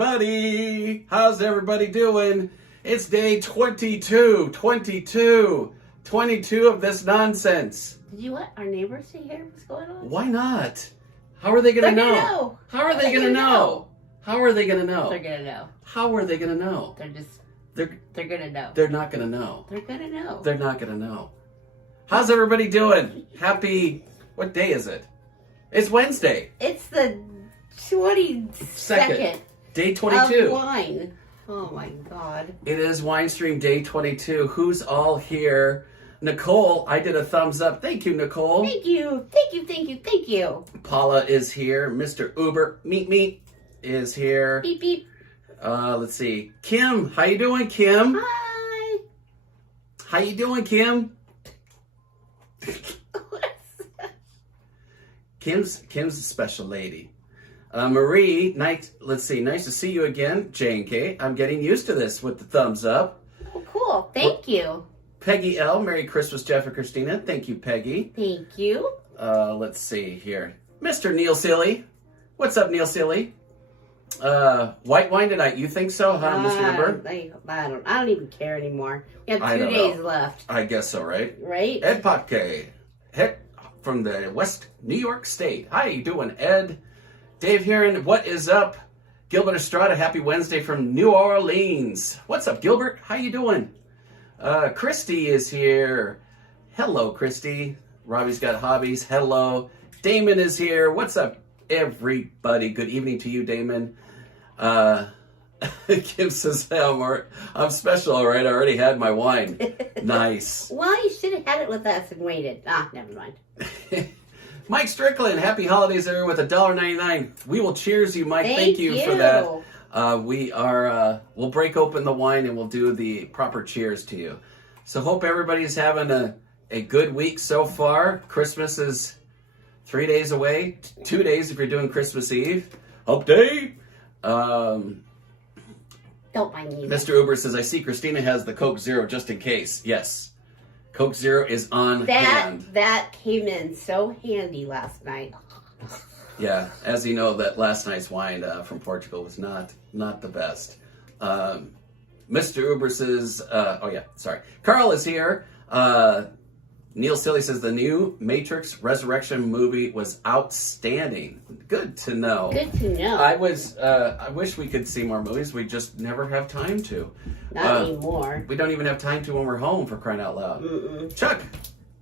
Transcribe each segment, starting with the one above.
everybody? How's everybody doing? It's day 22 of this nonsense. Did you let our neighbors see here what's going on? Why not? How are they going to They're know? gonna know. How are they going to know? How are they going to know? They're gonna know. How are they going to know? They're gonna know. They're not going to know. They're gonna know. They're not going to know. How's everybody doing? Happy, what day is it? It's Wednesday. It's the 22nd. Day 22. Of wine. Oh my God. It is Wine Stream Day 22. Who's all here? Nicole, I did a thumbs up. Thank you, Nicole. Thank you. Thank you. Thank you. Thank you. Paula is here. Mr. Uber, meet, is here. Beep, beep. Let's see. Kim, how you doing, Kim? Hi. How you doing, Kim? Kim's a special lady. Marie, let's see. Nice to see you again, J&K. I'm getting used to this with the thumbs up. Oh, cool. Thank you. Peggy L. Merry Christmas, Jeff and Christina. Thank you, Peggy. Thank you. Let's see here. Mr. Neil Silly. What's up, Neil Silly? White wine tonight. You think so, huh, Mr. Uber? I don't even care anymore. We have 2 days left. I guess so, right? Right? Ed Potke. Heck, from the West New York State. How you doing, Ed? Dave Heron, what is up? Gilbert Estrada, happy Wednesday from New Orleans. What's up, Gilbert? How you doing? Christy is here. Hello, Christy. Robbie's got hobbies. Hello. Damon is here. What's up, everybody? Good evening to you, Damon. Kim says, hey, I'm special, all right? I already had my wine. Nice. Well, you should have had it with us and waited. Never mind. Mike Strickland, happy holidays, everyone, with $1.99. We will cheers you, Mike. Thank you for that. We'll break open the wine and we'll do the proper cheers to you. So hope everybody's having a good week so far. Christmas is 3 days away, 2 days if you're doing Christmas Eve. Hope day. Don't mind me. Mr. Uber says, I see Christina has the Coke Zero just in case. Yes. Coke Zero is on hand. That came in so handy last night. Yeah, as you know, that last night's wine from Portugal was not the best. Mr. Uber says, Carl is here. Neil Silly says the new Matrix Resurrection movie was outstanding. Good to know. Good to know. I wish we could see more movies. We just never have time to. Not anymore. We don't even have time to when we're home, for crying out loud. Mm-mm. Chuck,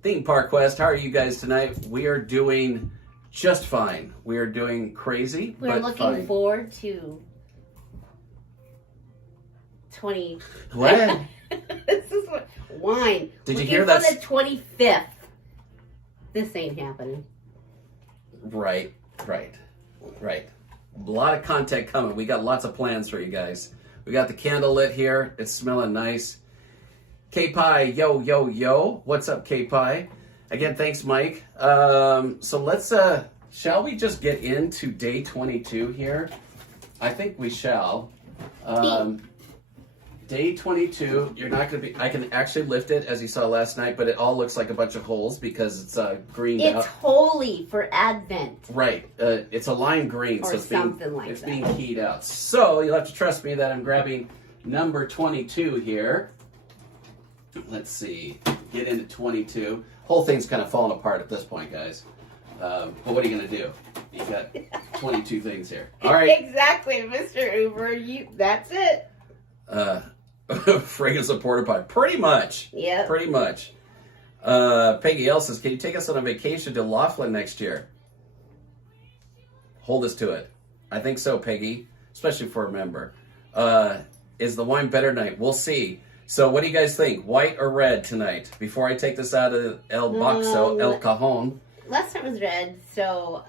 Theme Park Quest, how are you guys tonight? We are doing just fine. We are doing crazy, We're looking fine. forward to 20. What? This is what wine. Did you looking hear that? For the 25th. This ain't happening. Right. A lot of content coming. We got lots of plans for you guys. We got the candle lit here. It's smelling nice. K-Pie, yo. What's up, K-Pie? Again, thanks, Mike. So let's, shall we just get into day 22 here? I think we shall. Day 22, you're not going to be, I can actually lift it as you saw last night, but it all looks like a bunch of holes because it's greened out. It's holy for Advent. Right. It's a lime green, or so it's being keyed out. So you'll have to trust me that I'm grabbing number 22 here. Let's see. Get into 22. Whole thing's kind of falling apart at this point, guys. But what are you going to do? You got 22 things here. All right. Exactly, Mr. Uber. That's it. Fragrance of porta potty. Pretty much. Yeah. Pretty much. Peggy L says, can you take us on a vacation to Laughlin next year? Hold us to it. I think so, Peggy. Especially for a member. Is the wine better tonight? We'll see. So what do you guys think? White or red tonight? Before I take this out of El Cajon. Last time was red, so...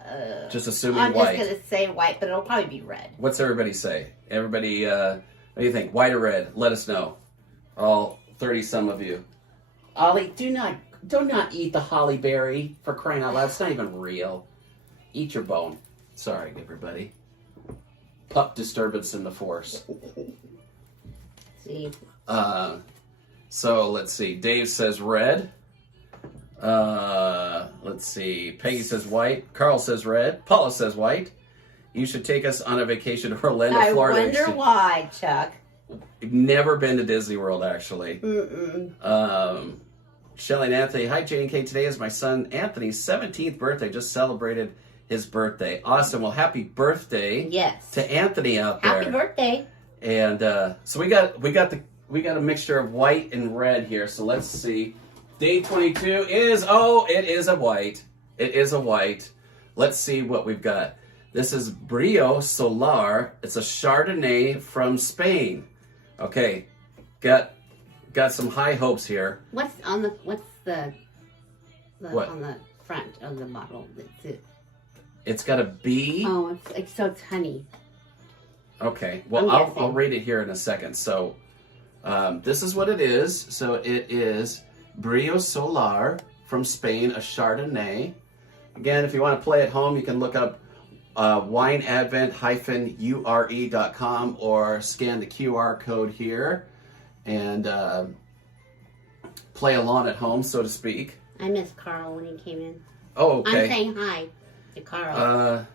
just assuming I'm white. just going to say white, but it'll probably be red. What's everybody say? Everybody, what do you think? White or red? Let us know. All 30-some of you. Ollie, do not eat the holly berry, for crying out loud. It's not even real. Eat your bone. Sorry, everybody. Pup disturbance in the force. See. So let's see. Dave says red. Let's see. Peggy says white. Carl says red. Paula says white. You should take us on a vacation to Orlando, I Florida. wonder why, Chuck. Never been to Disney World, actually. Mm-mm. Shelly and Anthony. Hi, J&K. Today is my son Anthony's 17th birthday. Just celebrated his birthday. Awesome. Well, happy birthday. Yes. To Anthony out there. Happy birthday. And so we got a mixture of white and red here. So let's see. Day 22 is it is a white. It is a white. Let's see what we've got. This is Brio Solar. It's a Chardonnay from Spain. Okay, got some high hopes here. What's the What? on the front of the bottle? It's got a B. Oh, it's honey. Okay, well I'll read it here in a second. So this is what it is. So it is Brio Solar from Spain, a Chardonnay. Again, if you want to play at home, you can look up Wine Advent-ure.com or scan the QR code here and play along at home, so to speak. I missed Carl when he came in. Oh, okay. I'm saying hi to Carl.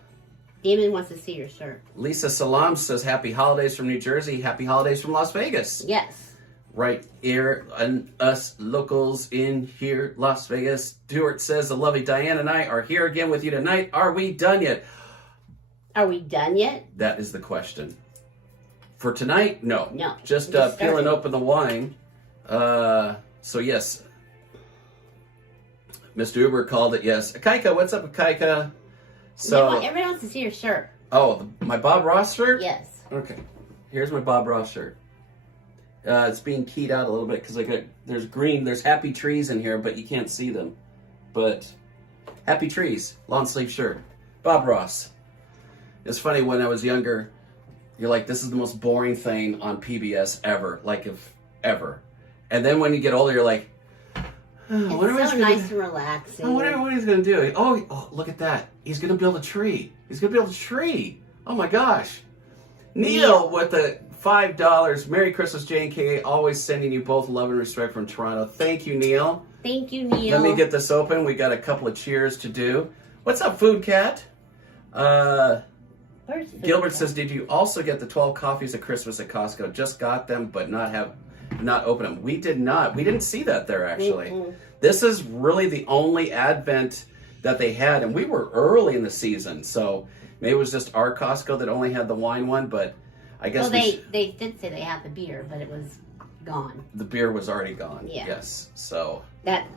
Damon wants to see your shirt. Lisa Salam says, happy holidays from New Jersey. Happy holidays from Las Vegas. Yes. Right here, and us locals in here, Las Vegas. Stuart says, the lovely Diane and I are here again with you tonight. Are we done yet? Are we done yet? That is the question. For tonight, no. No. Just peeling open the wine. So yes. Mr. Uber called it, yes. Kaika, what's up, Kaika? So, everyone wants to see your shirt. Oh, my Bob Ross shirt? Yes. Okay. Here's my Bob Ross shirt. It's being keyed out a little bit because there's happy trees in here, but you can't see them. But happy trees, long sleeve shirt. Bob Ross. It's funny, when I was younger, you're like, this is the most boring thing on PBS ever, like if ever. And then when you get older, you're like, it's so nice and relaxing. I wonder what he's going to do. Oh, look at that. He's going to build a tree. He's going to build a tree. Oh my gosh. Neil with the $5. Merry Christmas, J&K. Always sending you both love and respect from Toronto. Thank you, Neil. Thank you, Neil. Let me get this open. We got a couple of cheers to do. What's up, Food Cat? Gilbert says, did you also get the 12 coffees at Christmas at Costco? Just got them, but not open them. We did not. We didn't see that there, actually. This is really the only Advent that they had, and we were early in the season, so maybe it was just our Costco that only had the wine one, but I guess they did say they had the beer, but it was gone. The beer was already gone. Yeah. Yes. So that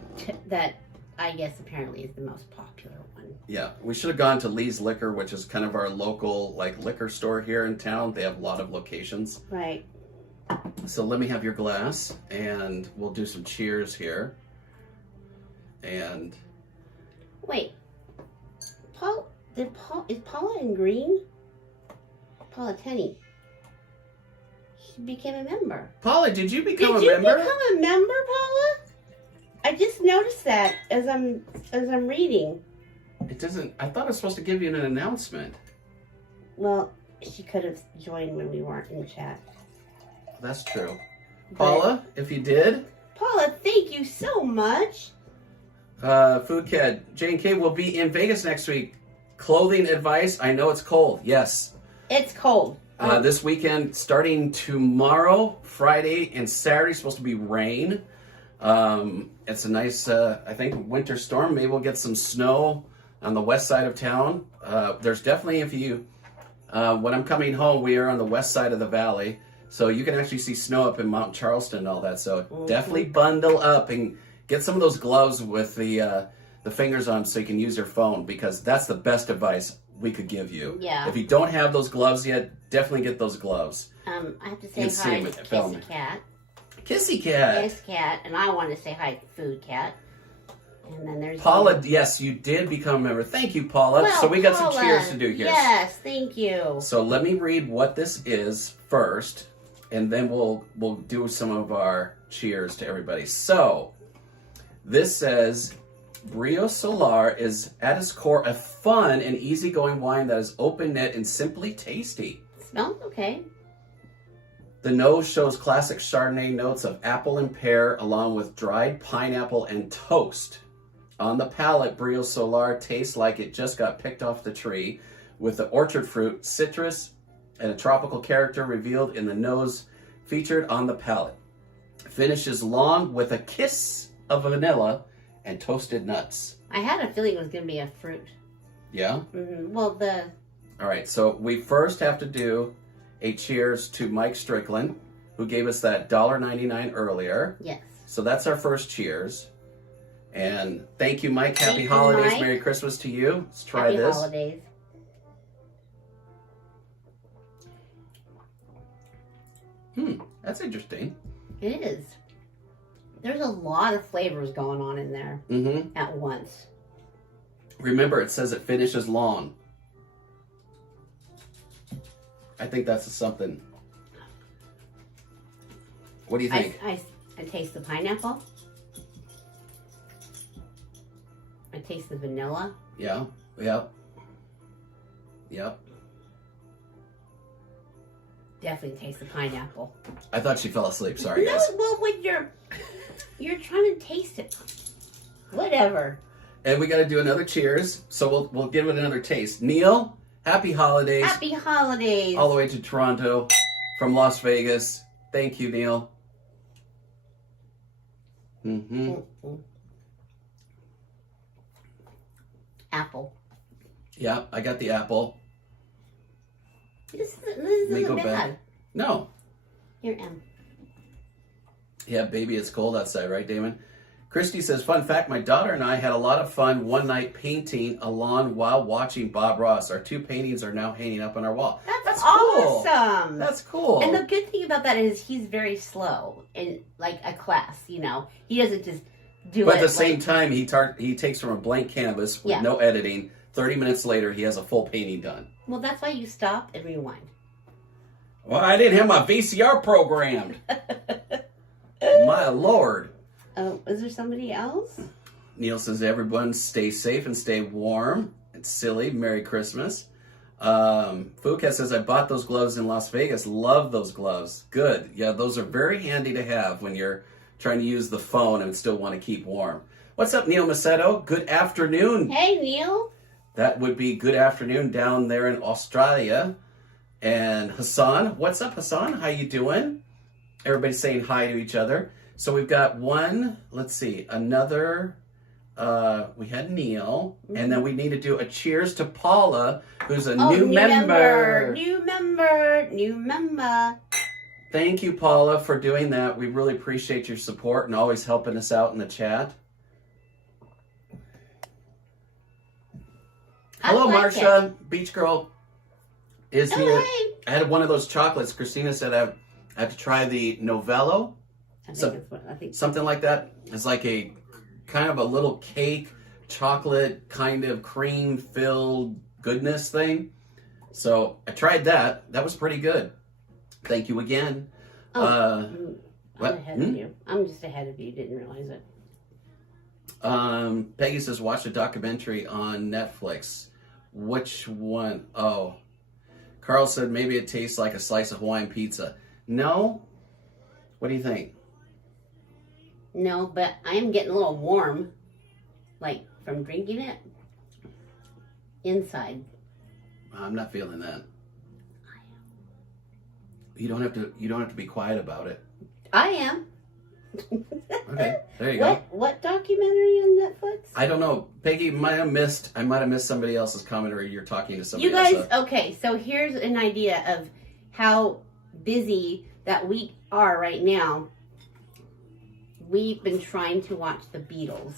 I guess apparently is the most popular one. Yeah, we should have gone to Lee's Liquor, which is kind of our local liquor store here in town. They have a lot of locations. Right. So let me have your glass, and we'll do some cheers here. And wait, is Paula in green? Paula Tenney. She became a member. Paula, did you become a member? Did you become a member, Paula? I just noticed that as I'm reading. It doesn't. I thought it was supposed to give you an announcement. Well, she could have joined when we weren't in chat. That's true. Paula, if you did. Paula, thank you so much. Food Cat, J&K will be in Vegas next week. Clothing advice. I know it's cold. Yes. It's cold. This weekend, starting tomorrow, Friday, and Saturday, supposed to be rain. It's a nice, I think, winter storm. Maybe we'll get some snow on the west side of town. There's definitely, when I'm coming home, we are on the west side of the valley. So you can actually see snow up in Mount Charleston and all that. So definitely bundle up and get some of those gloves with the fingers on so you can use your phone, because that's the best advice we could give you. Yeah. If you don't have those gloves yet, definitely get those gloves. I have to say hi to Kissy Cat. Kissy Cat. Kiss Cat, and I want to say hi to Food Cat. And then there's Paula. Yes, you did become a member. Thank you, Paula. Well, so we got Paula, some cheers to do here. Yes, thank you. So let me read what this is first, and then we'll do some of our cheers to everybody. So this says, Brio Solar is at its core a fun and easygoing wine that is open-net and simply tasty. Smells okay. The nose shows classic Chardonnay notes of apple and pear, along with dried pineapple and toast. On the palate, Brio Solar tastes like it just got picked off the tree, with the orchard fruit, citrus, and a tropical character revealed in the nose featured on the palate. Finishes long with a kiss of vanilla and toasted nuts. I had a feeling it was going to be a fruit. Yeah? Mm-hmm. Well, All right, so we first have to do a cheers to Mike Strickland, who gave us that $1.99 earlier. Yes. So that's our first cheers. And thank you, Mike. Happy Thank you, holidays. Mike. Merry Christmas to you. Let's try Happy this. holidays. That's interesting. It is. There's a lot of flavors going on in there at once. Remember, it says it finishes long. I think that's something. What do you think? I taste the pineapple. I taste the vanilla. Yeah. Definitely taste the pineapple. I thought she fell asleep. Sorry, No, guys. well, when you're trying to taste it, whatever. And we got to do another cheers. So we'll give it another taste. Neil, happy holidays. Happy holidays. All the way to Toronto from Las Vegas. Thank you, Neil. Apple. Yeah, I got the apple. This Let me isn't go bad. back. No. Here, Em. Yeah, baby, it's cold outside, right, Damon? Christy says, fun fact, my daughter and I had a lot of fun one night painting a lawn while watching Bob Ross. Our 2 paintings are now hanging up on our wall. That's cool. awesome. That's cool. And the good thing about that is he's very slow in like a class, you know. He doesn't just do it. But at the same time, he takes from a blank canvas with no editing. 30 minutes later, he has a full painting done. Well, that's why you stop and rewind. Well, I didn't have my VCR programmed. My Lord. Oh, is there somebody else? Neil says, everyone stay safe and stay warm. It's silly. Merry Christmas. Fuka says, I bought those gloves in Las Vegas. Love those gloves. Good. Yeah, those are very handy to have when you're trying to use the phone and still want to keep warm. What's up, Neil Macedo? Good afternoon. Hey, Neil. That would be good afternoon down there in Australia. And Hassan, what's up, Hassan? How you doing? Everybody's saying hi to each other. So we've got another, we had Neil, and then we need to do a cheers to Paula, who's a new member. New member. Thank you, Paula, for doing that. We really appreciate your support and always helping us out in the chat. Hello, Marcia. Beach Girl is here. Hey. I had one of those chocolates. Christina said I have to try the Novello. I think Something like that. It's like a kind of a little cake, chocolate, kind of cream-filled goodness thing. So I tried that. That was pretty good. Thank you again. I'm ahead of you. I'm just ahead of you. Didn't realize it. Peggy says, watch a documentary on Netflix. Which one? Oh. Carl said, maybe it tastes like a slice of Hawaiian pizza. No? What do you think? No, but I am getting a little warm, like from drinking it inside. I'm not feeling that. You don't have to be quiet about it. I am. Okay, there you go. What documentary on Netflix? I don't know. Peggy I might have missed somebody else's comment, or you're talking to somebody You guys, else. okay, so here's an idea of how busy that we are right now. We've been trying to watch the Beatles.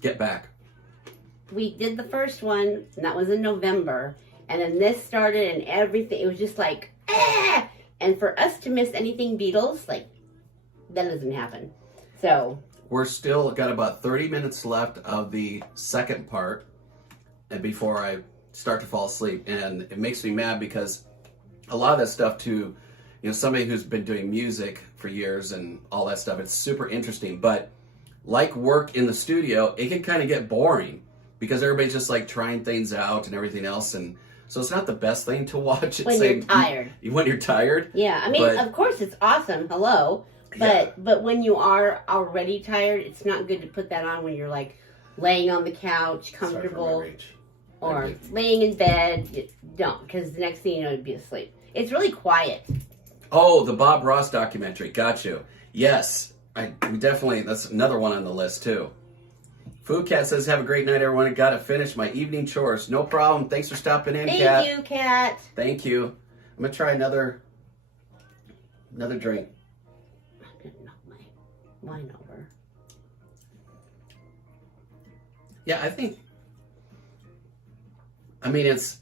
Get back. We did the first one, and that was in November. And then this started, and everything, it was just like, ah! And for us to miss anything Beatles, like, that doesn't happen. So We're still got about 30 minutes left of the second part, and before I start to fall asleep. And it makes me mad because a lot of that stuff too, somebody who's been doing music for years and all that stuff, it's super interesting. But like work in the studio, it can kind of get boring because everybody's just like trying things out and everything else. And so it's not the best thing to watch. when you're tired. When you're tired. Yeah, I mean, of course it's awesome. Hello. But when you are already tired, it's not good to put that on when you're like laying on the couch, comfortable. or laying in bed. Don't, because the next thing you know, you'd be asleep. It's really quiet. Oh, the Bob Ross documentary. Got you. Yes. We definitely, that's another one on the list too. Food Cat says, have a great night, everyone. I gotta finish my evening chores. No problem. Thanks for stopping in, Cat. Thank you, Cat. Thank you. I'm gonna try another drink. I'm gonna knock my wine over. Yeah, I mean, it's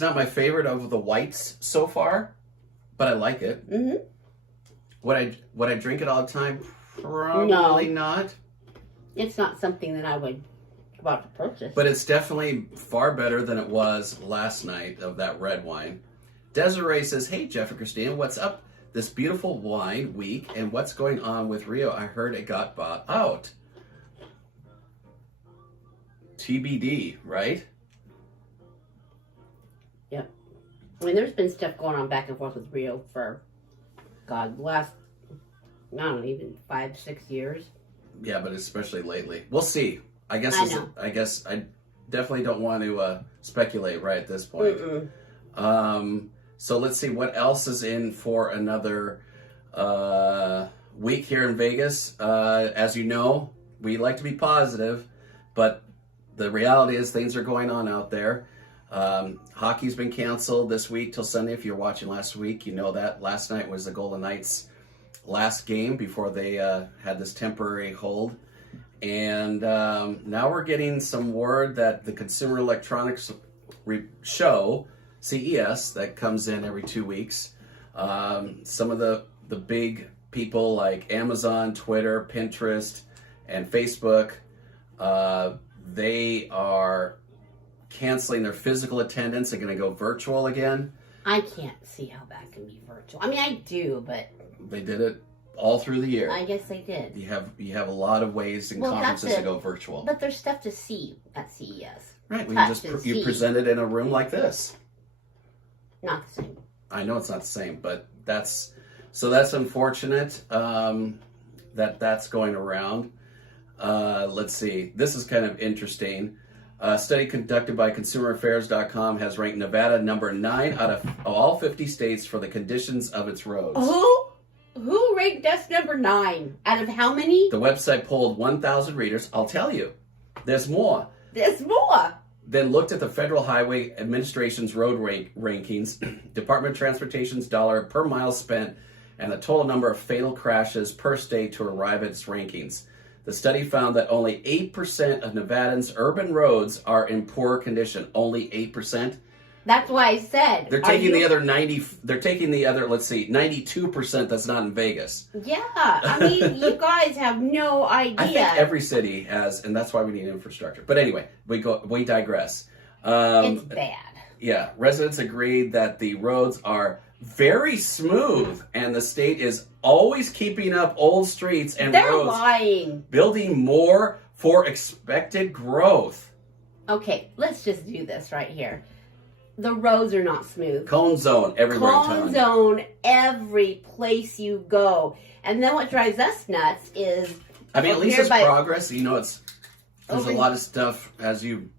not my favorite of the whites so far, but I like it. Mm-hmm. Would I drink it all the time? Probably not. It's not something that I would about to purchase. But it's definitely far better than it was last night of that red wine. Desiree says, hey, Jeff and Christina, what's up this beautiful wine week and what's going on with Rio? I heard it got bought out. TBD, right? Yep. I mean, there's been stuff going on back and forth with Rio for, God, the last, I don't know, even 5-6 years. Yeah, but especially lately. We'll see. I guess I definitely don't want to speculate right at this point. So let's see what else is in for another week here in Vegas. As you know, we like to be positive, but the reality is things are going on out there. Hockey's been canceled this week till Sunday. If you're watching last week, you know that. Last night was the Golden Knights' last game before they had this temporary hold. And now we're getting some word that the Consumer Electronics Show, CES, that comes in every 2 weeks. Some of the big people like Amazon, Twitter, Pinterest, and Facebook, they are canceling their physical attendance. They're going to go virtual again. I can't see how that can be virtual. I mean, I do, but they did it all through the year. I guess they did. You have a lot of ways in conferences to go virtual. But there's stuff to see at CES. Right. You present it in a room like this. Not the same. I know it's not the same, but that's unfortunate that's going around. Let's see. This is kind of interesting. A study conducted by ConsumerAffairs.com has ranked Nevada number 9 out of all 50 states for the conditions of its roads. Who ranked us number 9? Out of how many? The website polled 1,000 readers. I'll tell you, there's more. There's more. Then looked at the Federal Highway Administration's road rankings, Department of Transportation's dollar per mile spent, and the total number of fatal crashes per state to arrive at its rankings. The study found that only 8% of Nevadans' urban roads are in poor condition. Only 8%. That's why I said. They're taking the other 90. They're taking the other, let's see, 92% that's not in Vegas. Yeah, I mean, you guys have no idea. I think every city has, and that's why we need infrastructure. But anyway, we digress. It's bad. Yeah, residents agreed that the roads are very smooth, and the state is always keeping up old streets and roads. They're lying. Building more for expected growth. Okay, let's just do this right here. The roads are not smooth. Cone zone everywhere in town. Cone zone every place you go. And then what drives us nuts is... I mean, at least it's progress. You know, there's a lot of stuff, as you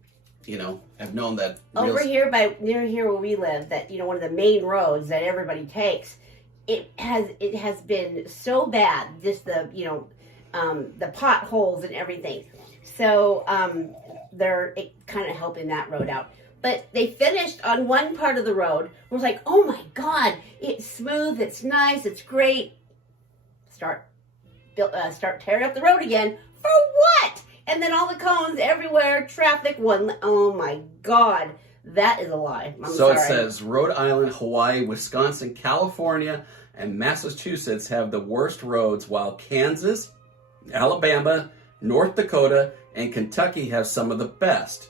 have known that... Over here, near here where we live, that, one of the main roads that everybody takes, it has been so bad, just the potholes and everything. So they're kind of helping that road out. But they finished on one part of the road. It was like, oh my God, it's smooth, it's nice, it's great. Start tearing up the road again. For what? And then all the cones everywhere, traffic, oh my God. That is a lie. I'm sorry. It says Rhode Island, Hawaii, Wisconsin, California, and Massachusetts have the worst roads, while Kansas, Alabama, North Dakota, and Kentucky have some of the best.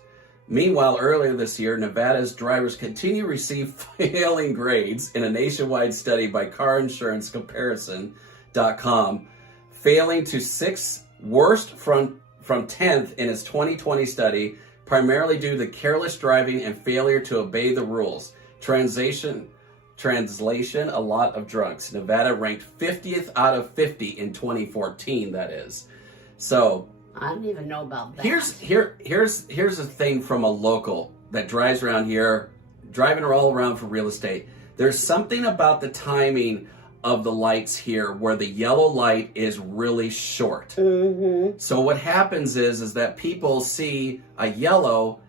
Meanwhile, earlier this year, Nevada's drivers continue to receive failing grades in a nationwide study by CarInsuranceComparison.com, failing to 6th worst from 10th in its 2020 study, primarily due to careless driving and failure to obey the rules. Translation, a lot of drunks. Nevada ranked 50th out of 50 in 2014, that is. So... I don't even know about that. Here's a thing from a local that drives around here, driving all around for real estate. There's something about the timing of the lights here where the yellow light is really short. Mm-hmm. So what happens is that people see a yellow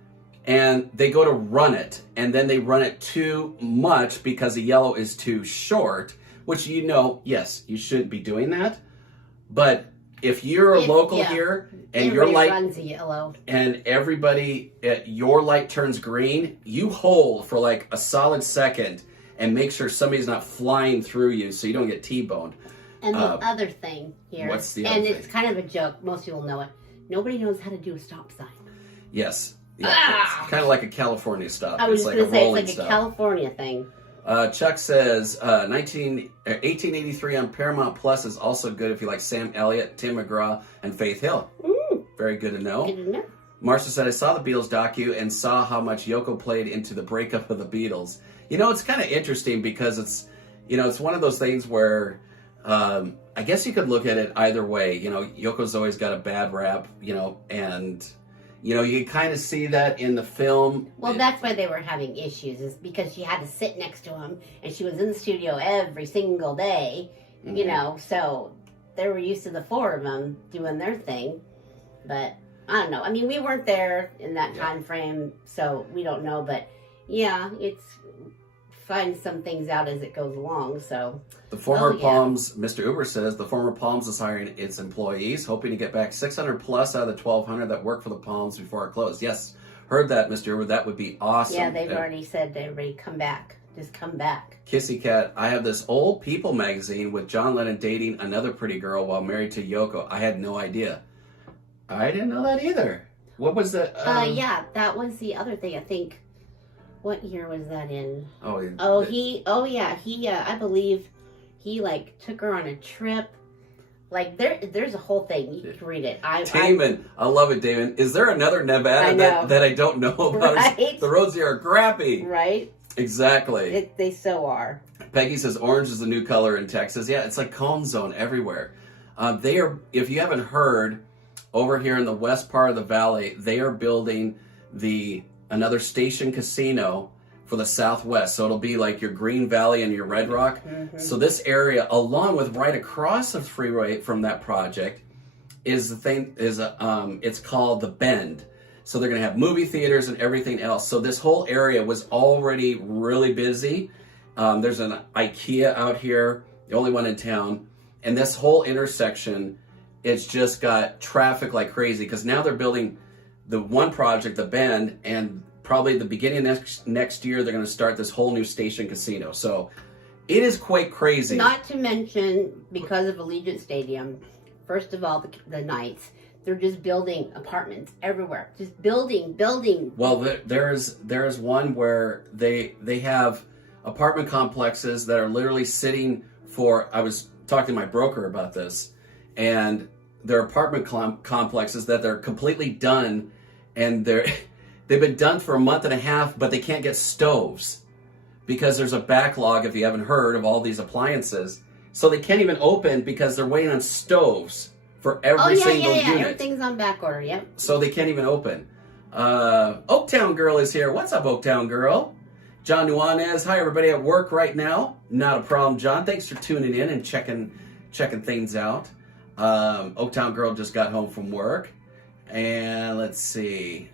and they go to run it, and then they run it too much because the yellow is too short, which yes, you shouldn't be doing that. But if you're a local here and your light runs a yellow and your light turns green, you hold for like a solid second and make sure somebody's not flying through you so you don't get T-boned. And the other thing here, what's the other thing? It's kind of a joke. Most people know it. Nobody knows how to do a stop sign. Yes. Yeah, it's kind of like a California stop. I was it's just like going to say, rolling it's like stop. a California thing. Chuck says 1883 on Paramount Plus is also good if you like Sam Elliott, Tim McGraw, and Faith Hill. Very good to know. Good to know. Marcia said, I saw the Beatles docu and saw how much Yoko played into the breakup of the Beatles. It's kind of interesting because it's one of those things where I guess you could look at it either way. Yoko's always got a bad rap, and you can kind of see that in the film. Well, that's why they were having issues, is because she had to sit next to him, and she was in the studio every single day, so they were used to the four of them doing their thing. But I don't know. I mean, we weren't there in that time frame, so we don't know. But yeah, it's find some things out as it goes along. So the former Palms, Mr. Uber says, the former Palms is hiring its employees, hoping to get back 600 plus out of the 1,200 that worked for the Palms before it closed. Yes, heard that, Mr. Uber. That would be awesome. Yeah, they've already said to everybody, come back. Just come back. Kissy Cat, I have this old People magazine with John Lennon dating another pretty girl while married to Yoko. I had no idea. I didn't know that either. What was that? Yeah, that was the other thing. I think, what year was that in? He I believe he took her on a trip. There's a whole thing. You can read it. Damon, I love it, Damon. Is there another Nevada that I don't know about? Right? The roads here are crappy. Right? Exactly. They so are. Peggy says orange is the new color in Texas. Yeah, it's like Cone Zone everywhere. They are, if you haven't heard, over here in the west part of the valley, they are building another Station casino for the Southwest. So it'll be like your Green Valley and your Red Rock. Mm-hmm. So this area, along with right across the freeway from that project, it's called the Bend. So they're going to have movie theaters and everything else. So this whole area was already really busy. There's an IKEA out here, the only one in town. And this whole intersection, it's just got traffic like crazy because now they're building the one project, the Bend, and probably the beginning of next year, they're going to start this whole new Station casino. So it is quite crazy. Not to mention, because of Allegiant Stadium, first of all, the Knights, they're just building apartments everywhere. Just building. Well, there's one where they have apartment complexes that are literally sitting for, I was talking to my broker about this, and they're apartment complexes that they're completely done, and they've been done for a month and a half, but they can't get stoves because there's a backlog, if you haven't heard, of all these appliances. So they can't even open because they're waiting on stoves for every single unit. Everything's on back order, yep. So they can't even open. Oaktown Girl is here. What's up, Oaktown Girl? John Nuanez. Hi, everybody at work right now. Not a problem, John. Thanks for tuning in and checking things out. Oaktown Girl just got home from work. And let's see.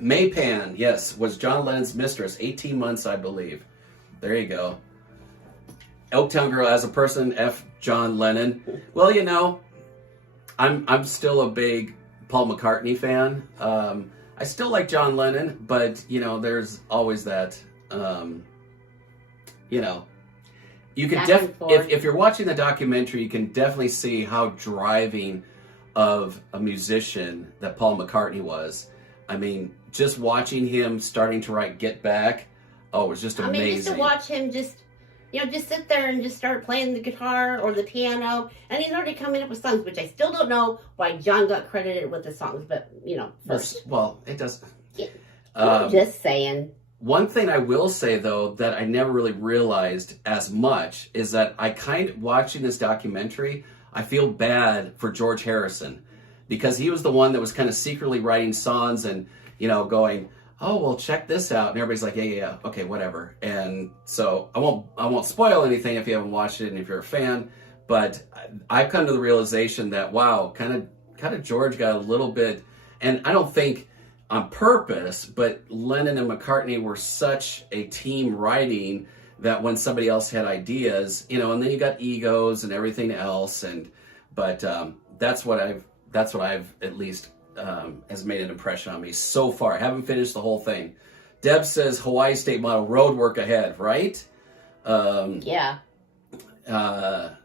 Maypan, yes, was John Lennon's mistress. 18 months, I believe. There you go. Oaktown Girl, as a person, F. John Lennon. Well, I'm still a big Paul McCartney fan. I still like John Lennon, but, there's always that, you can if you're watching the documentary, you can definitely see how driving of a musician that Paul McCartney was. I mean, just watching him starting to write Get Back, it was just amazing. I mean, just to watch him just sit there and just start playing the guitar or the piano, and he's already coming up with songs, which I still don't know why John got credited with the songs, but, Well, it does. Yeah. I'm just saying. One thing I will say, though, that I never really realized as much is that watching this documentary, I feel bad for George Harrison because he was the one that was kind of secretly writing songs and, you know, going, oh, well, check this out. And everybody's like, yeah, okay, whatever. And so I won't spoil anything if you haven't watched it and if you're a fan, but I've come to the realization that, wow, kind of George got a little bit, and I don't think on purpose, but Lennon and McCartney were such a team writing that when somebody else had ideas, you know, and then you got egos and everything else, but that's what I've at least has made an impression on me so far. I haven't finished the whole thing. Deb says Hawaii State Model road work ahead, right? Yeah.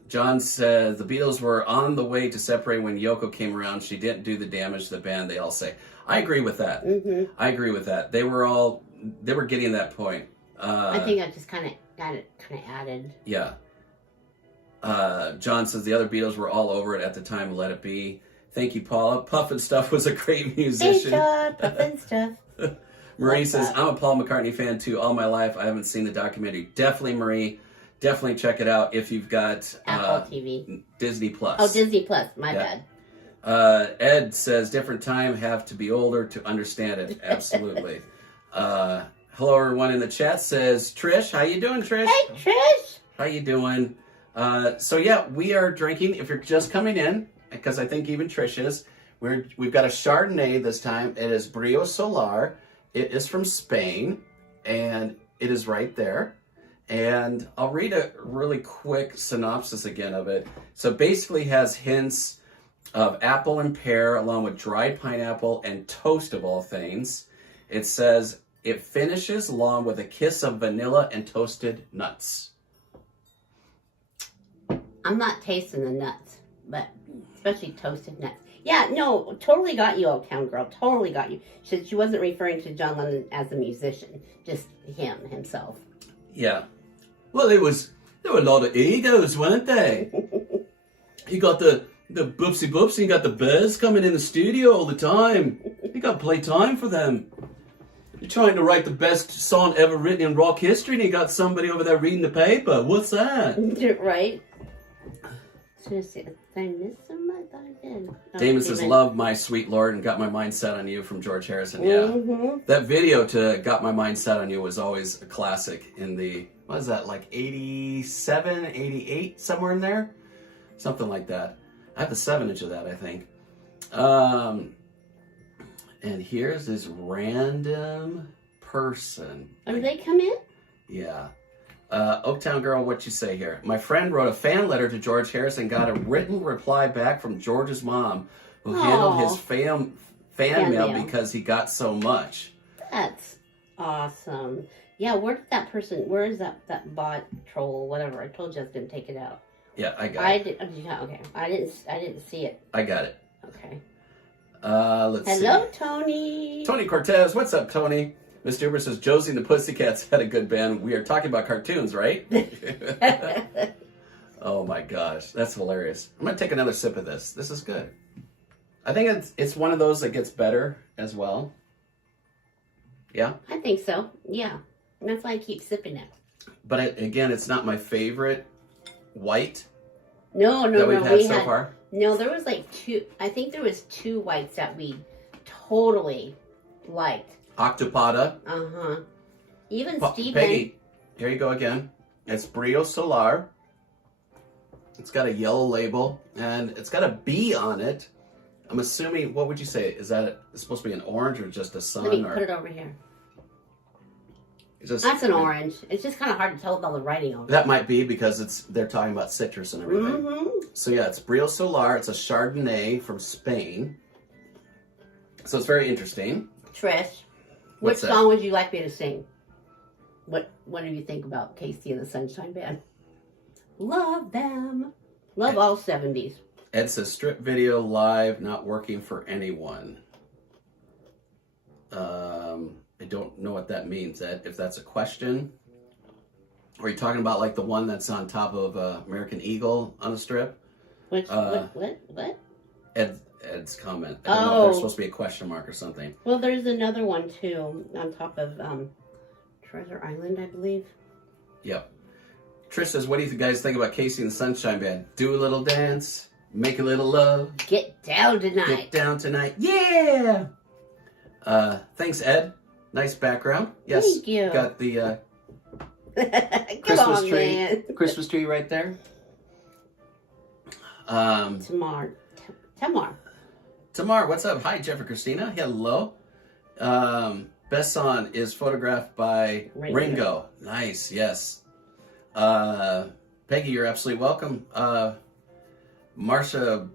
John says the Beatles were on the way to separate when Yoko came around. She didn't do the damage to the band, they all say. I agree with that. Mm-hmm. I agree with that. They were getting that point. I think I just kind of added. Yeah. John says the other Beatles were all over it at the time of Let It Be. Thank you, Paula. Puff and Stuff was a great musician. Hey, Puff and Stuff. Marie Love says, that. I'm a Paul McCartney fan too all my life. I haven't seen the documentary. Definitely, Marie. Definitely check it out if you've got Apple TV. Disney Plus. Oh, Disney Plus. My Yeah. bad. Ed says, different time, have to be older to understand it. Absolutely. Hello, everyone in the chat says, Trish, how you doing, Trish? Hey, Trish. How you doing? So yeah, we are drinking, if you're just coming in, because I think even Trish is, we've got a Chardonnay this time. It is Brio Solar. It is from Spain, and it is right there. And I'll read a really quick synopsis again of it. So it basically has hints of apple and pear along with dried pineapple and toast of all things. It says it finishes along with a kiss of vanilla and toasted nuts. I'm not tasting the nuts, but especially toasted nuts. Yeah, no, totally got you, Old Town Girl. Totally got you. She wasn't referring to John Lennon as a musician, just himself. Yeah. Well, there were a lot of egos, weren't they? You got the Boopsy Boops, and you got the Bears coming in the studio all the time. You got to play time for them. You're trying to write the best song ever written in rock history, and you got somebody over there reading the paper. What's that? Right? Did I miss some? I thought I did. Oh, Damon says, love my sweet Lord and got my mind set on you from George Harrison. Yeah. Mm-hmm. That video to Got My Mind Set on You was always a classic in the, what is that, like 87, 88, somewhere in there? Something like that. I have the 7-inch of that, I think. And here's this random person. Oh, did they come in? Yeah. Oaktown Girl, what you say here? My friend wrote a fan letter to George Harrison, got a written reply back from George's mom, who handled his fan mail because he got so much. That's awesome. Yeah, where is that bot troll, whatever? I told you I was going to take it out. Yeah, I got it. Okay. I didn't see it. I got it. Okay. Let's see. Hello, Tony. Tony Cortez, what's up, Tony? Mr. Uber says, Josie and the Pussycats had a good band. We are talking about cartoons, right? Oh my gosh, that's hilarious. I'm going to take another sip of this. This is good. I think it's one of those that gets better as well. Yeah? I think so. Yeah. And that's why I keep sipping it. But again, it's not my favorite white No, that we've had so far. No, there was like two. I think there was 2 whites that we totally liked. Octopada. Uh-huh. Even Steven. Peggy, here you go again. It's Brio Solar. It's got a yellow label, and it's got a B on it. I'm assuming, what would you say? Is that it's supposed to be an orange or just a sun? Let me put it over here. That's an orange. It's just kind of hard to tell with all the writing on it. That might be because they're talking about citrus and everything. Mm-hmm. So yeah, it's Brio Solar. It's a Chardonnay from Spain. So it's very interesting. Trish, What's which that? song would you like me to sing? What do you think about Casey and the Sunshine Band? Love them. Love all 70s. Ed says, strip video live, not working for anyone. I don't know what that means, Ed. If that's a question. Or are you talking about like the one that's on top of American Eagle on the strip? What? Ed's comment. I don't know if there's supposed to be a question mark or something. Well, there's another one too on top of Treasure Island, I believe. Yep. Trish says, what do you guys think about Casey and the Sunshine Band? Do a little dance. Make a little love. Get down tonight. Get down tonight. Yeah. Thanks, Ed. Nice background. Yes. Thank you. Got the Come Christmas on, tree. man. Christmas tree right there. Tamar. Tamar, what's up? Hi, Jeff and Christina. Hello. Best song is photographed by Ringo. Nice, yes. Peggy, you're absolutely welcome. Marsha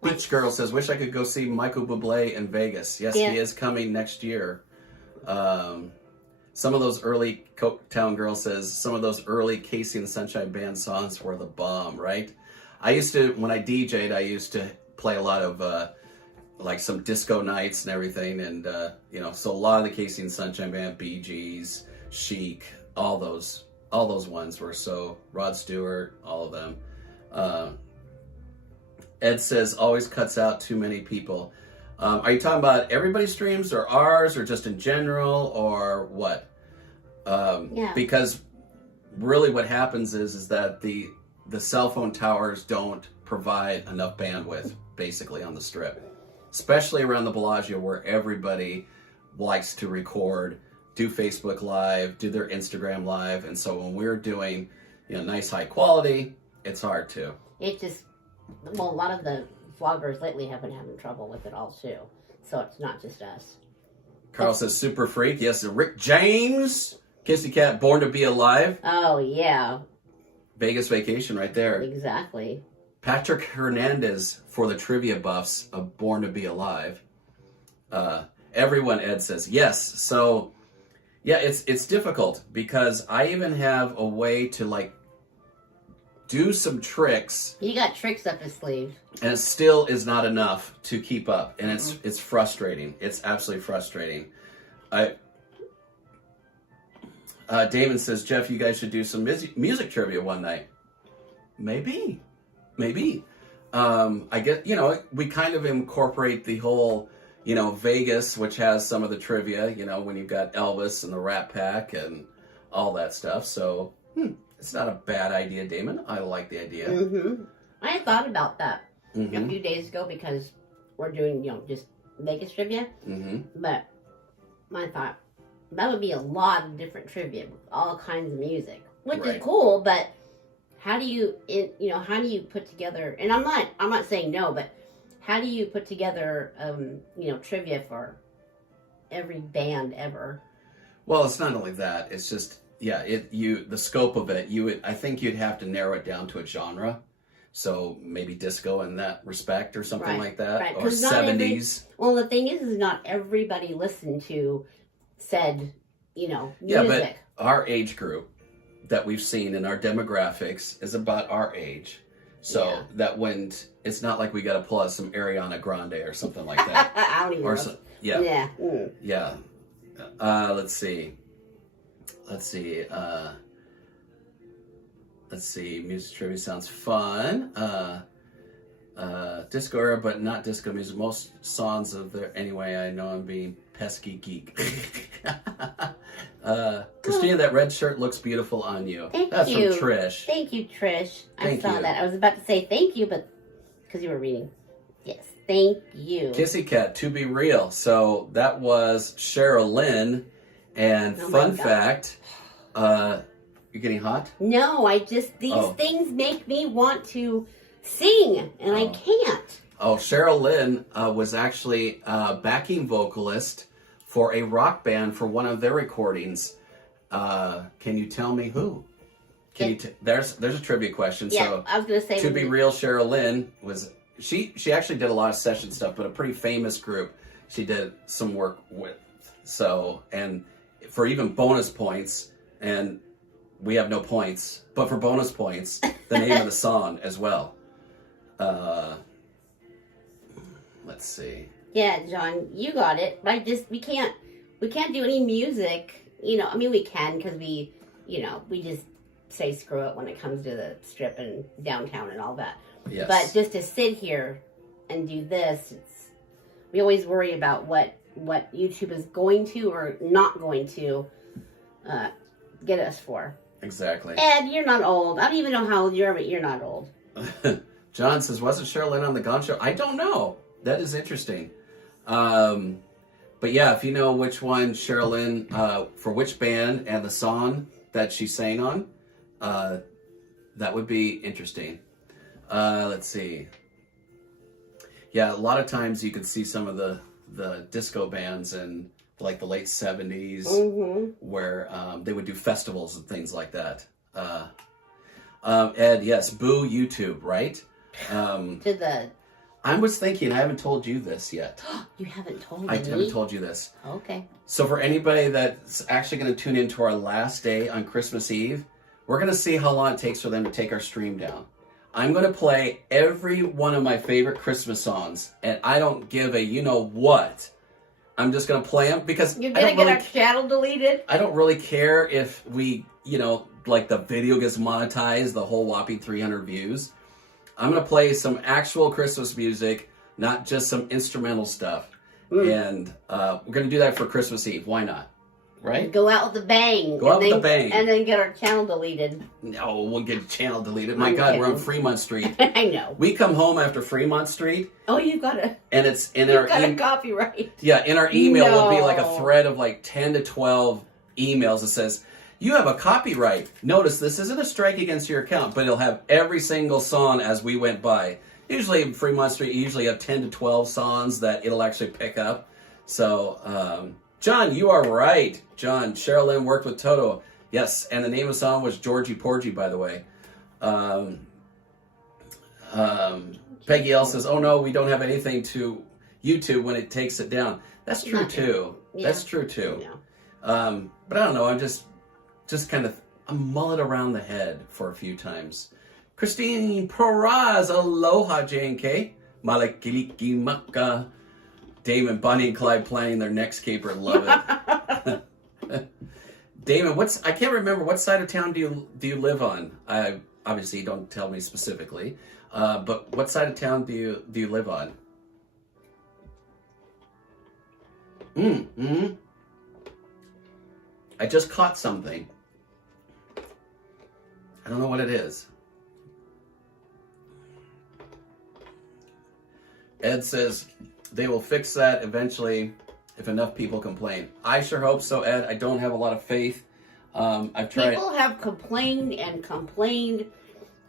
Beach Girl says, wish I could go see Michael Bublé in Vegas. Yes, he is coming next year. Some of those early Coketown Girl says, some of those early Casey and the Sunshine Band songs were the bomb, right? When I DJ'd, I used to play a lot of like some disco nights and everything, and so a lot of the Casey and Sunshine Band, Bee Gees, Chic, all those ones were so, Rod Stewart, all of them. Ed says, always cuts out too many people. Are you talking about everybody's streams or ours or just in general or what? Because really what happens is that the cell phone towers don't provide enough bandwidth basically on the Strip, especially around the Bellagio where everybody likes to record, do Facebook Live, do their Instagram Live. And so when we're doing, nice high quality, it's hard to. A lot of the vloggers lately have been having trouble with it all too. So it's not just us. Carl says, super freak. Yes, Rick James, Kissy Cat, Born to Be Alive. Oh, yeah. Vegas Vacation right there. Exactly. Patrick Hernandez for the trivia buffs of Born to Be Alive. Everyone, Ed says, yes. So, yeah, it's difficult because I even have a way to do some tricks. He got tricks up his sleeve. And it still is not enough to keep up. And it's frustrating. It's absolutely frustrating. Damon says, Jeff, you guys should do some music trivia one night. Maybe. I get, we kind of incorporate the whole, Vegas, which has some of the trivia, when you've got Elvis and the Rat Pack and all that stuff. So, it's not a bad idea, Damon. I like the idea. I thought about that a few days ago because we're doing, just Vegas trivia. But I thought that would be a lot of different trivia with all kinds of music, which is cool. But how do you put together? And I'm not saying no, but how do you put together, trivia for every band ever? Well, it's not only that. It's just. Yeah, the scope of it, I think you'd have to narrow it down to a genre. So maybe disco in that respect or something like that. Right. Or 70s. Well, the thing is not everybody listened to said, music. Yeah, but our age group that we've seen in our demographics is about our age. So that it's not like we got to pull out some Ariana Grande or something like that. I don't even know. Yeah. Yeah. Yeah. Let's see. Music trivia sounds fun. Disco era, but not disco music. Most songs of there. Anyway, I know I'm being pesky geek. Christina, that red shirt looks beautiful on you. That's from Trish. Thank you, Trish. I saw that. I was about to say thank you, but because you were reading. Yes, thank you. Kissy Cat, to be real. So that was Cheryl Lynn. And fun fact, you're getting hot? No, these things make me want to sing, and I can't. Oh, Cheryl Lynn was actually a backing vocalist for a rock band for one of their recordings. Can you tell me who? There's a trivia question. Yeah, so I was going to say. To be real, Cheryl Lynn was, she actually did a lot of session stuff, but a pretty famous group she did some work with. So, and for even bonus points, and we have no points, but for bonus points, the name of the song as well. Let's see. Yeah, John, you got it. But we can't do any music. We can because we just say screw it when it comes to the Strip and downtown and all that. Yes. But just to sit here and do this, we always worry about what YouTube is going to or not going to get us for. Exactly. Ed, you're not old. I don't even know how old you are, but you're not old. John says, wasn't Sherilyn on the Gone Show? I don't know. That is interesting. But yeah, if you know which one Sherilyn, for which band and the song that she sang on, that would be interesting. Let's see. Yeah, a lot of times you could see some of the disco bands in like the late 70s where they would do festivals and things like that. Ed, yes, boo YouTube, right? I was thinking, I haven't told you this yet. You haven't told me? I haven't told you this. Okay. So for anybody that's actually going to tune into our last day on Christmas Eve, we're going to see how long it takes for them to take our stream down. I'm going to play every one of my favorite Christmas songs, and I don't give a you-know-what. I'm just going to play them because you're going to get our channel deleted? I don't really care if we, like the video gets monetized, the whole whopping 300 views. I'm going to play some actual Christmas music, not just some instrumental stuff. And we're going to do that for Christmas Eve. Why not? Right? Go out with a bang. Go out with a bang. And then get our channel deleted. No, we'll get the channel deleted. My God, we're on Fremont Street. I know. We come home after Fremont Street. Oh, you've got to. And it's in our got a copyright. Yeah, in our email will be like a thread of like 10 to 12 emails that says, you have a copyright. Notice this isn't a strike against your account, but it'll have every single song as we went by. Usually in Fremont Street, you usually have 10 to 12 songs that it'll actually pick up. So, John, you are right. John, Sherilyn worked with Toto. Yes, and the name of the song was Georgie Porgy, by the way. Peggy L says, oh no, we don't have anything to YouTube when it takes it down. That's true too. Yeah. That's true too. Yeah. But I don't know, I'm just kind of, I'm mulling around the head for a few times. Christine Peraz, aloha J&K. Malakiliki Maka. Damon, Bonnie and Clyde playing their next caper, love it. Damon, I can't remember, what side of town do you live on? Obviously, don't tell me specifically, but what side of town do you live on? I just caught something. I don't know what it is. Ed says they will fix that eventually if enough people complain. I sure hope so, Ed. I don't have a lot of faith. I've tried. People have complained and complained.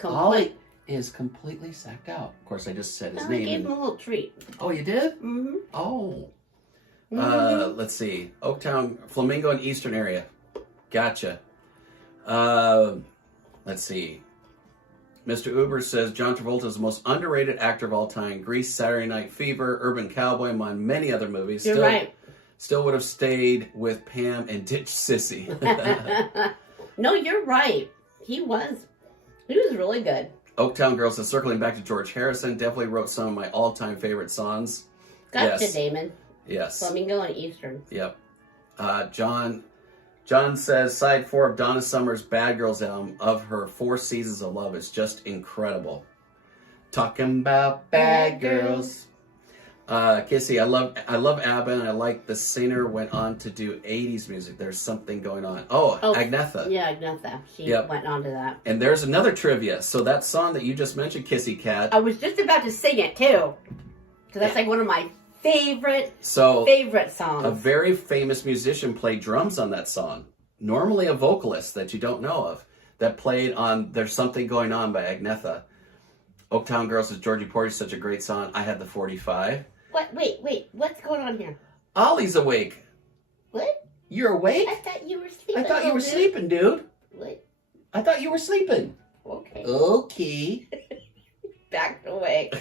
Ollie is completely sacked out. Of course, I just said his name. I gave him a little treat. Oh, you did? Mm-hmm. Oh. Let's see. Oaktown, Flamingo and Eastern area. Gotcha. Let's see. Mr. Uber says John Travolta is the most underrated actor of all time. Grease, Saturday Night Fever, Urban Cowboy, among many other movies. You're right. Still would have stayed with Pam and ditched Sissy. No, you're right. He was really good. Oaktown Girl says, circling back to George Harrison, definitely wrote some of my all-time favorite songs. Gotcha, yes. Damon. Yes. Flamingo and Eastern. Yep. John says, side 4 of Donna Summer's Bad Girls album of her 4 Seasons of Love is just incredible. Talking about bad girls. Kissy, I love ABBA, and I like the singer went on to do 80s music. There's something going on. Oh, Agnetha. Yeah, Agnetha. She went on to that. And there's another trivia. So that song that you just mentioned, Kissy Cat. I was just about to sing it, too. Because that's like one of my favorite songs. A very famous musician played drums on that song. Normally a vocalist that you don't know of that played on There's Something Going On by Agnetha. Oaktown Girl says Georgie Porgy is such a great song. I had the 45. What? Wait. What's going on here? Ollie's awake. What? You're awake? I thought you were sleeping. I thought you were sleeping, dude. What? I thought you were sleeping. Okay. Back away.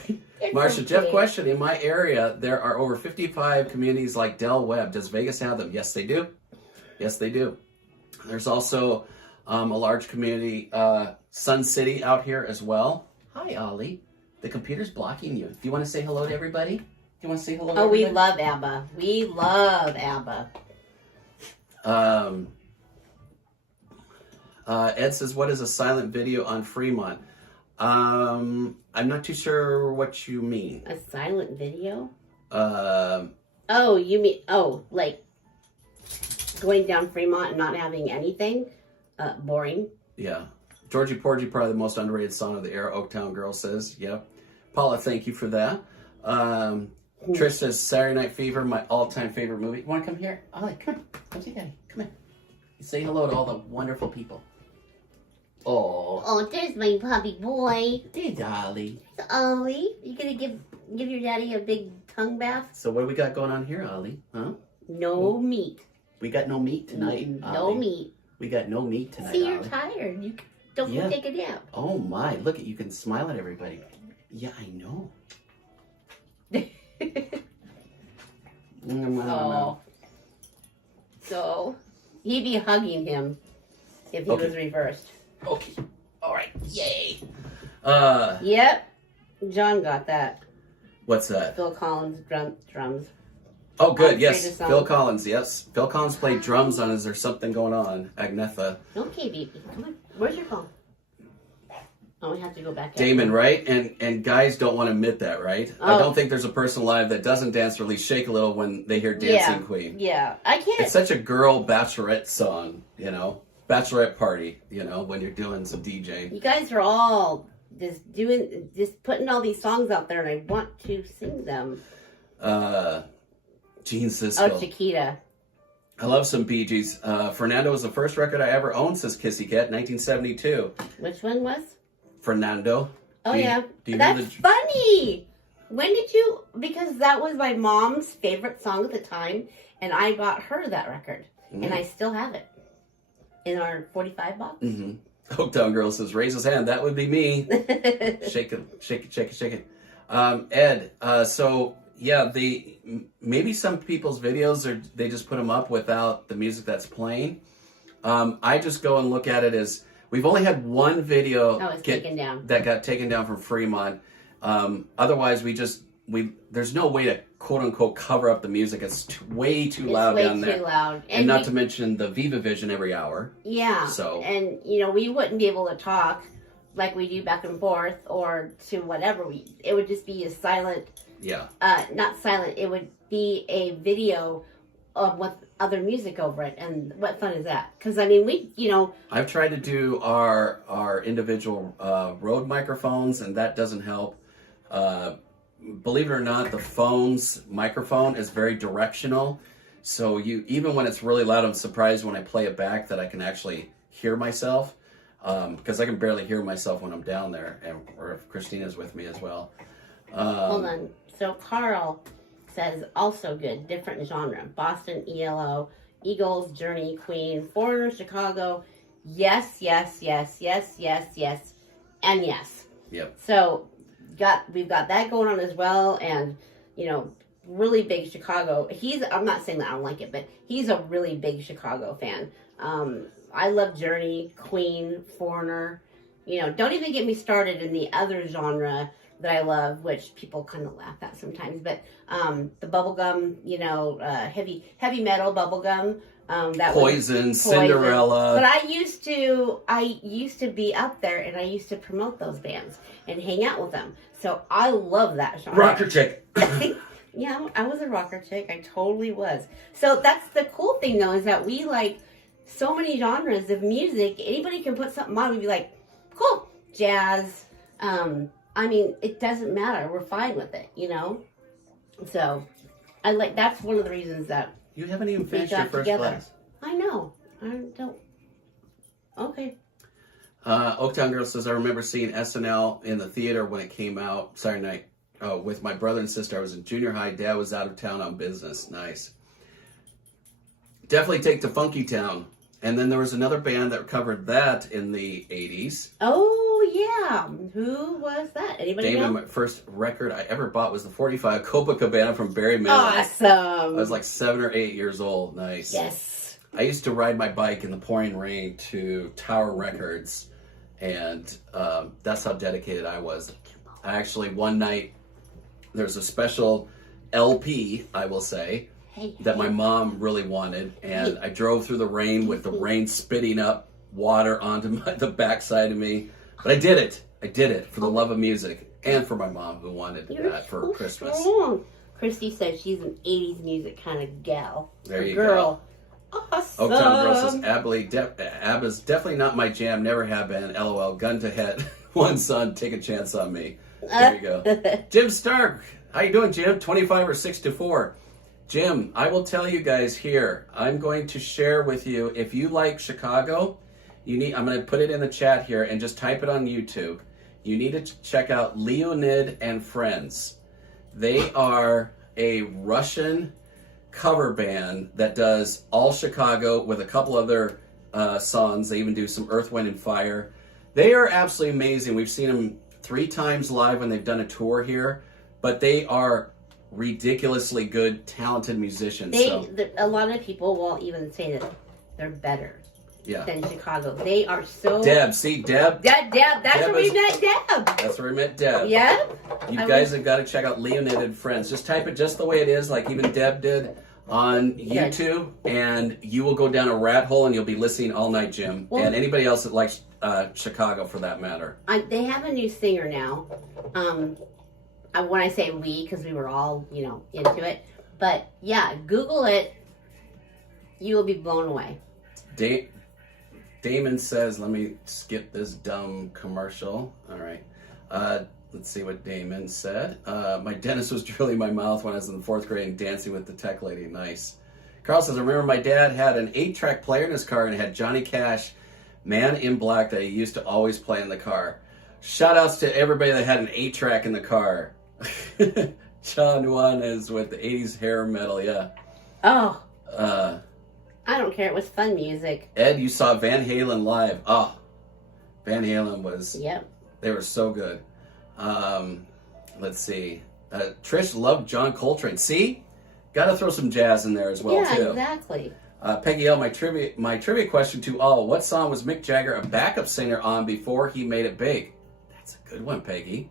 Marcia, Jeff question. In my area, there are over 55 communities like Del Webb. Does Vegas have them? Yes, they do. Yes, they do. There's also a large community, Sun City out here as well. Hi, Ollie. The computer's blocking you. Do you want to say hello to everybody? Do you want to say hello to everybody? We love ABBA. We love ABBA. Ed says, what is a silent video on Fremont? I'm not too sure what you mean. A silent video? You mean, like going down Fremont and not having anything? Boring. Yeah. Georgie Porgy, probably the most underrated song of the era, Oaktown Girl says. Yep. Paula, thank you for that. Trish says Saturday Night Fever, my all-time favorite movie. You want to come here? Ollie, come on. Come see Daddy. Come here. Say hello to all the wonderful people. Oh, there's my puppy boy. Hey, Dolly. Ollie, you gonna give your daddy a big tongue bath? So what do we got going on here, Ollie? Huh? No meat. We got no meat tonight. No Ollie. meat. We got no meat tonight. See, you're Ollie. tired. You don't Yeah. take a nap. Oh my! Look at you can smile at everybody. Yeah, I know. Oh. So he'd be hugging him if he was reversed. Okay. All right. Yay. Yep. John got that. What's that? Phil Collins drums. Oh, good. I'll Yes, play the song. Phil Collins. Yes, Phil Collins played drums on. Is there something going on, Agnetha? Okay, baby. Come on. Where's your phone? Oh, we have to go back up. Damon, right? And guys don't want to admit that, right? I Oh. don't think there's a person alive that doesn't dance or at least shake a little when they hear Dancing Queen. Yeah. I can't. It's such a girl bachelorette song, you know, bachelorette party, you know, when you're doing some DJing. You guys are all just putting all these songs out there, and I want to sing them. Gene Oh, Siskel. Chiquita. I love some Bee Gees. Fernando was the first record I ever owned, says Kissy Cat, 1972. Which one was? Fernando. Oh, Do you- yeah. do you That's know the- funny. When did you... Because that was my mom's favorite song at the time, and I bought her that record. Mm. And I still have it. In our 45 box. Mm-hmm. Oaktown Girl says, raise his hand. That would be me. Shake it, shake it, shake it, shake it. Ed, so yeah, maybe some people's videos they just put them up without the music that's playing. I just go and look at it as we've only had one video taken down. that got taken down from Fremont. Otherwise, there's no way to quote unquote cover up the music. It's way too loud down there. Way too loud. And not to mention the Viva Vision every hour. Yeah. So. And, we wouldn't be able to talk like we do back and forth or to whatever. It would just be a silent, Yeah. not silent, it would be a video of with other music over it. And what fun is that? Because, I've tried to do our individual Rode microphones, and that doesn't help. Believe it or not, the phone's microphone is very directional. So even when it's really loud, I'm surprised when I play it back that I can actually hear myself. Because I can barely hear myself when I'm down there, or if Christina's with me as well. hold on. So Carl says, also good, different genre. Boston, ELO, Eagles, Journey, Queen, Foreigner, Chicago. Yes, yes, yes, yes, yes, yes, and yes. Yep. So we've got that going on as well, and really big Chicago. I'm not saying that I don't like it, but he's a really big Chicago fan. I love Journey, Queen, Foreigner. Don't even get me started in the other genre that I love, which people kind of laugh at sometimes. But the bubblegum, heavy metal bubblegum. Poison, Cinderella. But I used to be up there, and I used to promote those bands and hang out with them. So I love that genre. Rocker chick. Yeah, I was a rocker chick. I totally was. So that's the cool thing, though, is that we like so many genres of music. Anybody can put something on and be like, cool, jazz. It doesn't matter. We're fine with it, So that's one of the reasons that You haven't even we finished your got first together. glass. I know. I don't. Okay. Oaktown Girl says, I remember seeing SNL in the theater when it came out Saturday night with my brother and sister. I was in junior high. Dad was out of town on business. Nice. Definitely take to Funky Town. And then there was another band that covered that in the 80s. Oh, yeah. Who was that? Anybody David, know? my first record I ever bought was the 45 Copacabana from Barry Mills. Awesome. I was like 7 or 8 years old. Nice. Yes. I used to ride my bike in the pouring rain to Tower Records, and that's how dedicated I was. I actually, one night, there's a special LP, I will say, that my mom really wanted, and I drove through the rain with the rain spitting up water onto the backside of me. But I did it. I did it for the love of music, and for my mom who wanted that for Christmas. Strong. Christy says she's an 80s music kind of gal. There you girl. go. Awesome. Oaktown Girl says, ABBA's definitely not my jam, never have been. LOL, gun to head. One son, take a chance on me. There you go. Jim Stark. How you doing, Jim? 25 or 6-4. Jim, I will tell you guys here, I'm going to share with you, if you like Chicago, I'm going to put it in the chat here and just type it on YouTube. You need to check out Leonid and Friends. They are a Russian cover band that does all Chicago with a couple other songs. They even do some Earth, Wind, and Fire. They are absolutely amazing. We've seen them 3 times live when they've done a tour here, but they are ridiculously good, talented musicians. A lot of people will even say that they're better than Chicago. They are so... Deb. That's where we met Deb. That's where we met Deb. Yeah. You guys have got to check out Leonid and Friends. Just type it just the way it is, like even Deb did on YouTube, and you will go down a rat hole and you'll be listening all night, Jim. Well, and anybody else that likes Chicago for that matter. They have a new singer now. When I say we, because we were all, into it. But yeah, Google it. You will be blown away. Damon says, let me skip this dumb commercial. All right. Let's see what Damon said. My dentist was drilling my mouth when I was in the 4th grade and dancing with the tech lady. Nice. Carl says, I remember my dad had an 8-track player in his car and had Johnny Cash, Man in Black, that he used to always play in the car. Shout outs to everybody that had an 8-track in the car. John Juan is with the 80s hair metal, yeah. Oh. I don't care. It was fun music. Ed, you saw Van Halen live. Oh. Van Halen was... Yep. They were so good. Let's see. Trish loved John Coltrane. See? Got to throw some jazz in there as well, too. Yeah, exactly. Peggy L, my trivia question to all. What song was Mick Jagger a backup singer on before he made it big? That's a good one, Peggy.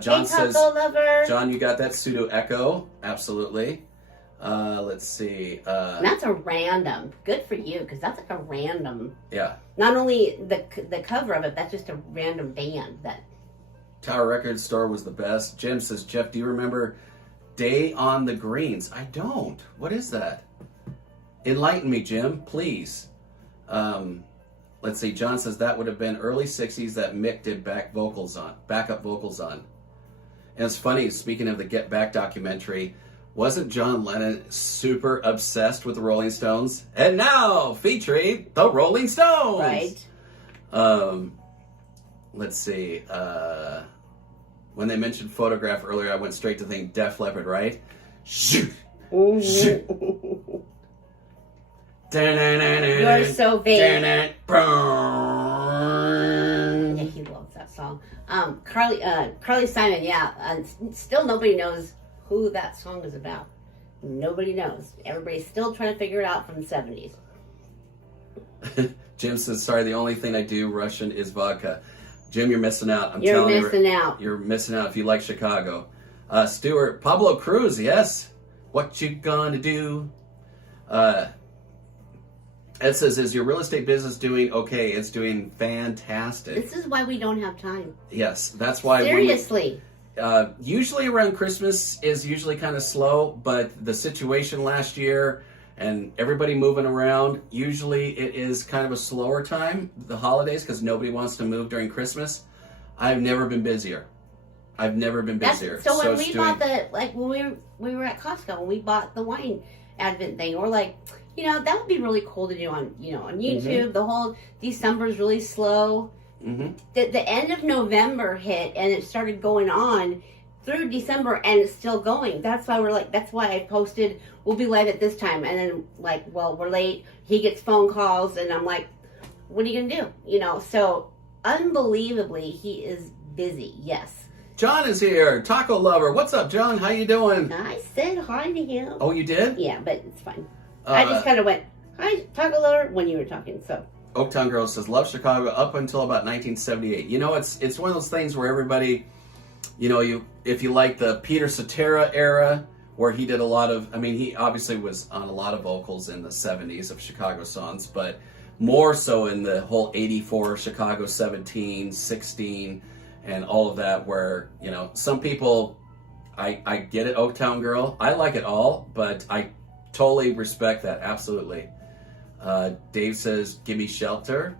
John says, lover. John, you got that pseudo echo. Absolutely. Let's see. That's a random. Good for you, because that's like a random. Yeah. Not only the cover of it, that's just a random band. Tower Records Store was the best. Jim says, Jeff, do you remember Day on the Greens? I don't. What is that? Enlighten me, Jim, please. Let's see. John says that would have been early 60s that Mick did backup vocals on. And it's funny, speaking of the Get Back documentary, wasn't John Lennon super obsessed with the Rolling Stones? And now, featuring the Rolling Stones! Right. Let's see. When they mentioned Photograph earlier, I went straight to think Def Leppard, right? Shoot! Shoot! You're so vain. Yeah, he loves that song. Carly Simon, still nobody knows who that song is about. Nobody knows. Everybody's still trying to figure it out from the 70s. Jim says, sorry, the only thing I do Russian is vodka. Jim, you're missing out. You're missing out. You're missing out if you like Chicago. Stuart, Pablo Cruz, yes. What you gonna do? Ed says, is your real estate business doing okay? It's doing fantastic. This is why we don't have time. Yes, that's why. Seriously. Usually around Christmas is usually kind of slow, but the situation last year and everybody moving around, usually it is kind of a slower time, the holidays, because nobody wants to move during Christmas. I've never been busier. So when we bought when we were at Costco, when we bought the Wine Advent thing, we're like, that would be really cool to do on YouTube. Mm-hmm. The whole December is really slow. Mm-hmm. The end of November hit and it started going on through December and it's still going. That's why that's why I posted, we'll be live at this time. And then we're late. He gets phone calls and I'm like, what are you going to do? So unbelievably, he is busy. Yes. John is here. Taco Lover. What's up, John? How you doing? I said hi to him. Oh, you did? Yeah, but it's fine. I just kind of went, hi, Taco Lover, when you were talking, so. Oaktown Girl says, love Chicago up until about 1978. It's one of those things where everybody, if you like the Peter Cetera era, where he did a lot of, he obviously was on a lot of vocals in the 70s of Chicago songs, but more so in the whole 84, Chicago 17, 16, and all of that, where, some people, I get it, Oaktown Girl. I like it all, but I totally respect that, absolutely. Dave says, give me shelter.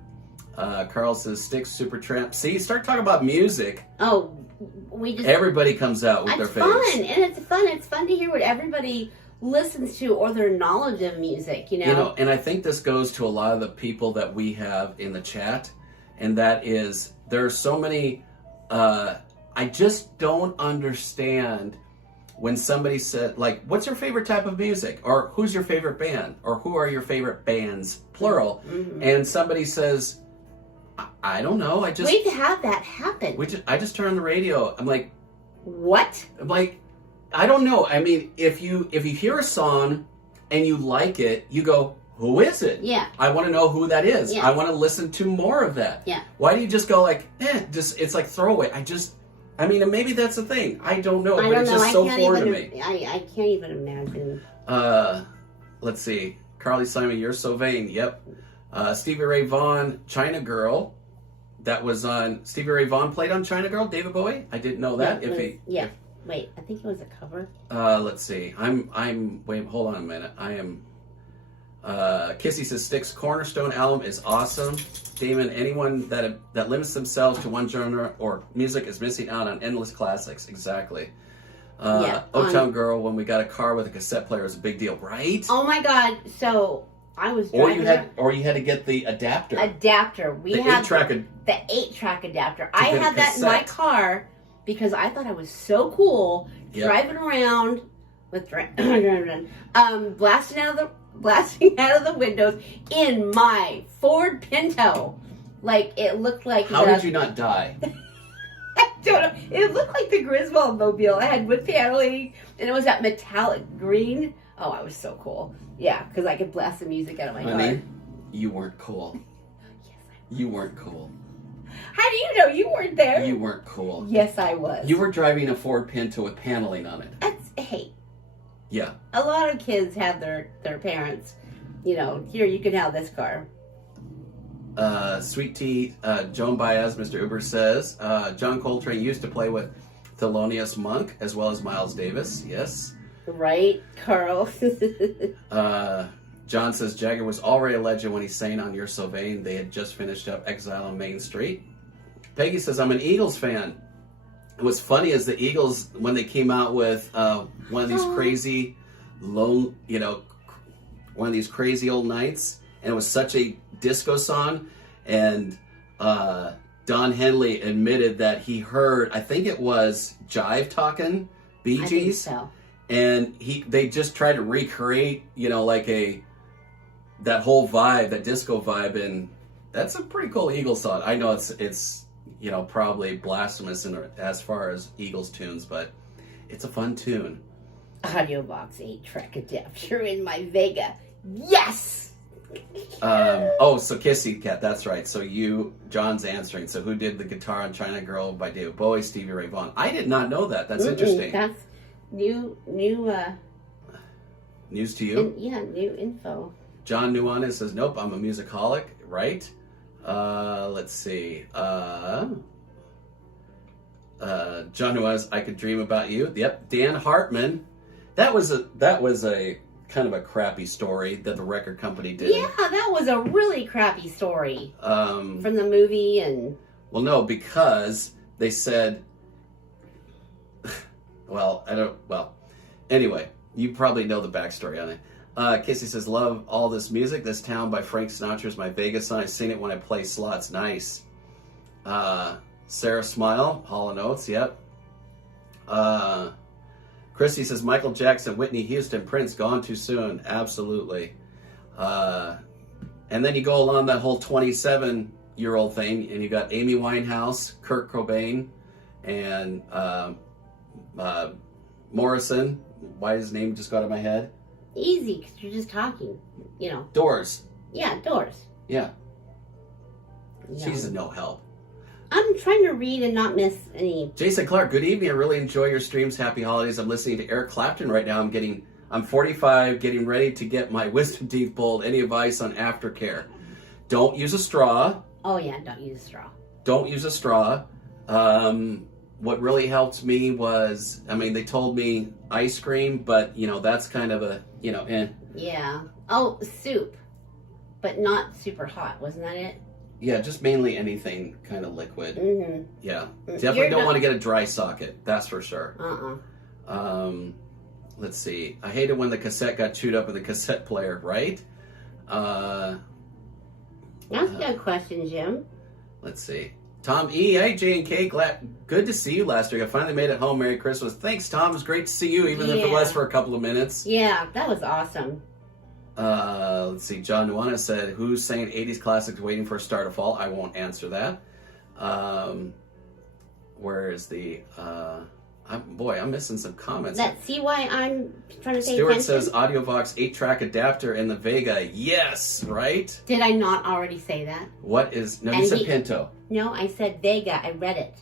Carl says, Styx, Supertramp. See, start talking about music. Oh, everybody comes out with their It's faves. fun, and it's fun. It's fun to hear what everybody listens to or their knowledge of music, you know? And I think this goes to a lot of the people that we have in the chat, and that is, there are so many, I just don't understand when somebody said, like, what's your favorite type of music? Or who's your favorite band? Or who are your favorite bands, plural? Mm-hmm. And somebody says, I don't know, We've had that happen. I just turn on the radio. I'm like, What? I don't know. I mean, if you hear a song and you like it, you go, who is it? Yeah. I want to know who that is. Yeah. I want to listen to more of that. Yeah. Why do you just go like, it's like throwaway. I mean, and maybe that's the thing. I don't know, but it's just so foreign to me. I can't even imagine. Let's see. Carly Simon, You're So Vain. Yep. Stevie Ray Vaughan, China Girl. That was on, Stevie Ray Vaughan played on China Girl, David Bowie. I didn't know that. Wait, I think it was a cover. Let's see. Wait, hold on a minute. Kissy says Styx Cornerstone album is awesome. Damon, anyone that limits themselves to one genre or music is missing out on endless classics. Exactly. Uptown Girl, When We Got a Car with a Cassette Player is a big deal, right? Oh my God. So I was driving. Or you had to get the adapter. We had the 8-track adapter. I had that in my car because I thought I was so cool driving around with blasting out of the windows in my Ford Pinto. Like, it looked like... How did you not die? I don't know. It looked like the Griswold mobile. It had wood paneling, and it was that metallic green. Oh, I was so cool. Yeah, because I could blast the music out of my car. You weren't cool. Yes, you weren't cool. How do you know? You weren't there. You weren't cool. Yes, I was. You were driving a Ford Pinto with paneling on it. Hey. Yeah. A lot of kids have their parents, here, you can have this car. Sweet Tea, Joan Baez, Mr. Uber says, John Coltrane used to play with Thelonious Monk as well as Miles Davis. Yes. Right, Carl. John says Jagger was already a legend when he sang on You're So Vain. They had just finished up Exile on Main Street. Peggy says, I'm an Eagles fan. What's funny is the Eagles, when they came out with one of these crazy, one of these crazy old nights, and it was such a disco song, and Don Henley admitted that he heard, I think it was Jive Talkin', Bee Gees. I think so. And they just tried to recreate, that whole vibe, that disco vibe, and that's a pretty cool Eagles song. I know it's probably blasphemous as far as Eagles tunes, but it's a fun tune. Audio box 8-track adapter in my Vega. Yes! So Kissy Cat, that's right. So John's answering. So who did the guitar on China Girl by David Bowie, Stevie Ray Vaughan? I did not know that. That's interesting. That's new news to you? New info. John Nuanis says, nope, I'm a musicaholic, right? Let's see. John Nuanis, I Could Dream About You. Yep. Dan Hartman. That was a kind of a crappy story that the record company did. Yeah, that was a really crappy story. From the movie and... Well, no, because they said... Anyway, you probably know the backstory on it. Kissy says, love all this music. This Town by Frank Sinatra is my Vegas song. I sing it when I play slots. Nice. Sarah Smile, Hall & Oates, yep. Christy says, Michael Jackson, Whitney Houston, Prince, gone too soon. Absolutely. And then you go along that whole 27-year-old thing, and you got Amy Winehouse, Kurt Cobain, and Morrison. Why his name just got out of my head? Easy, because you're just talking, Doors. Yeah, Doors. Yeah. She's no help. I'm trying to read and not miss any. Jason Clark, good evening. I really enjoy your streams. Happy holidays. I'm listening to Eric Clapton right now. I'm 45, getting ready to get my wisdom teeth pulled. Any advice on aftercare? Don't use a straw. Oh yeah, don't use a straw. Don't use a straw. What really helped me was, they told me ice cream, but that's kind of a, Yeah. Oh, soup, but not super hot. Wasn't that it? Yeah, just mainly anything kind of liquid. Mm-hmm. Yeah, definitely don't want to get a dry socket. That's for sure. Let's see. I hated when the cassette got chewed up in the cassette player, right? That's a good question, Jim. Let's see. Tom E. Hey, J and K. Good to see you last week. I finally made it home. Merry Christmas. Thanks, Tom. It was great to see you, even if it was for a couple of minutes. Yeah, that was awesome. Let's see. John Nuana said, "Who's saying 80s classics waiting for a star to fall?" I won't answer that. Where is the? I'm missing some comments. See why I'm trying to pay Stuart attention? says AudioVox 8-track adapter in the Vega. Yes, right? Did I not already say that? What is? No, you said Pinto. No, I said Vega. I read it.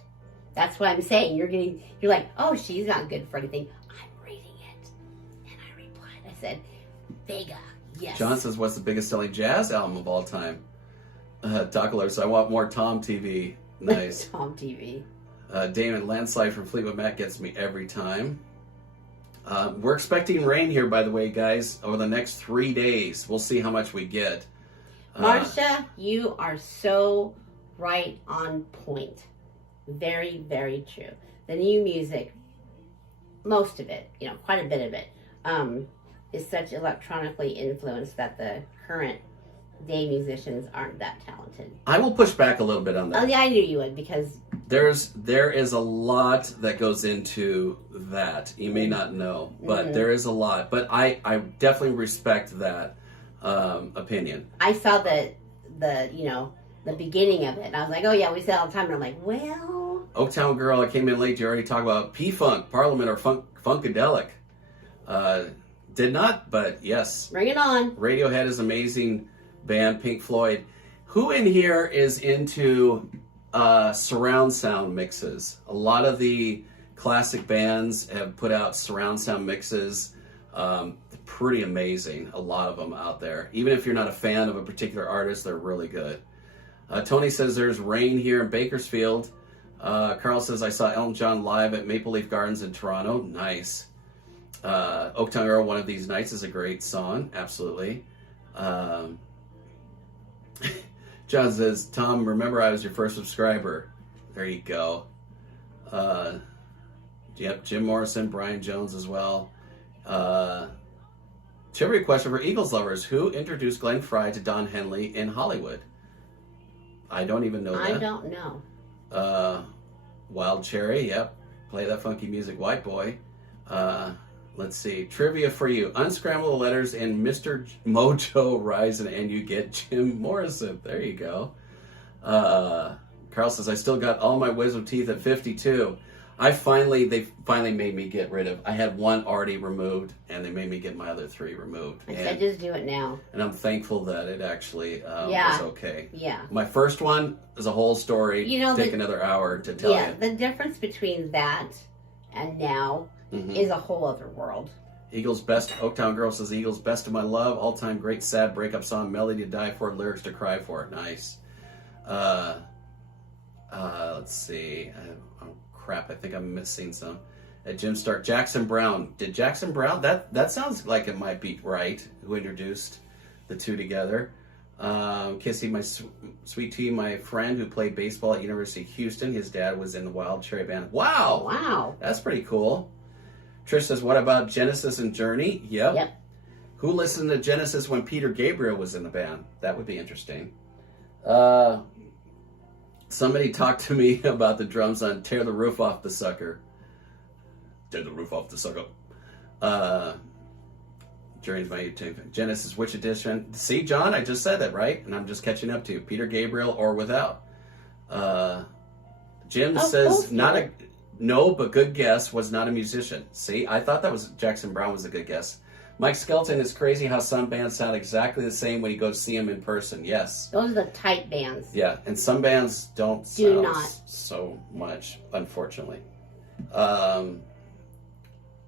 That's what I'm saying. You're like, oh, she's not good for anything. I'm reading it, and I replied. I said, Vega. Yes. John says, "What's the biggest selling jazz album of all time?" Tuckler says, "I want more Tom TV." Nice. Tom TV. Damon, landslide from Fleetwood Mac gets me every time. We're expecting rain here, by the way, guys, over the next 3 days. We'll see how much we get. Marcia, you are so right on point. Very, very true. The new music, most of it, quite a bit of it, is such electronically influenced that the current day musicians aren't that talented. I will push back a little bit on that. Oh yeah, I knew you would, because there is a lot that goes into that. You may not know, but there is a lot. But I definitely respect that opinion. I saw the beginning of it, and I was like, oh yeah, we say it all the time, and I'm like, well, Oaktown Girl, I came in late. You already talked about P-Funk, Parliament, or Funkadelic. Did not, but yes. Bring it on. Radiohead is amazing band. Pink Floyd. Who in here is into surround sound mixes? A lot of the classic bands have put out surround sound mixes. Pretty amazing. A lot of them out there. Even if you're not a fan of a particular artist, they're really good. Tony says there's rain here in Bakersfield. Carl says I saw Elton John live at Maple Leaf Gardens in Toronto. Nice. Oaktown Girl, One of These Nights is a great song. Absolutely. John says, Tom, remember I was your first subscriber. There you go. Yep, Jim Morrison, Brian Jones as well. Trivia question for Eagles lovers. Who introduced Glenn Frey to Don Henley in Hollywood? I don't even know that. I don't know. Wild Cherry, yep. Play that funky music, white boy. Let's see. Trivia for you. Unscramble the letters in Mr. Mojo Rising and you get Jim Morrison. There you go. Carl says, I still got all my wisdom teeth at 52. They finally made me get rid of. I had one already removed, and they made me get my other 3 removed. I said, just do it now. And I'm thankful that it actually was okay. Yeah. My first one is a whole story. Take another hour to tell you. Yeah, the difference between that and now is a whole other world. Eagles best. Oaktown Girl says, Eagles best of my love. All-time great sad breakup song. Melody to die for. Lyrics to cry for. Nice. Let's see. Crap, I think I'm missing some. Jim Stark, Jackson Brown. Did Jackson Brown? That sounds like it might be right. Who introduced the two together? Kissy, my sweet tea, my friend who played baseball at University of Houston. His dad was in the Wild Cherry Band. Wow, that's pretty cool. Trish says, what about Genesis and Journey? Yep. Who listened to Genesis when Peter Gabriel was in the band? That would be interesting. Somebody talked to me about the drums on Tear the Roof Off the Sucker. Tear the Roof Off the Sucker. Journey's my YouTube. Genesis, which edition? See, John, I just said that, right? And I'm just catching up to you. Peter Gabriel or without. Jim says, no, but good guess, was not a musician. See, I thought that was Jackson Brown was a good guess. Mike Skelton is crazy how some bands sound exactly the same when you go see them in person. Yes. Those are the tight bands. Yeah, and some bands don't sound so much, unfortunately.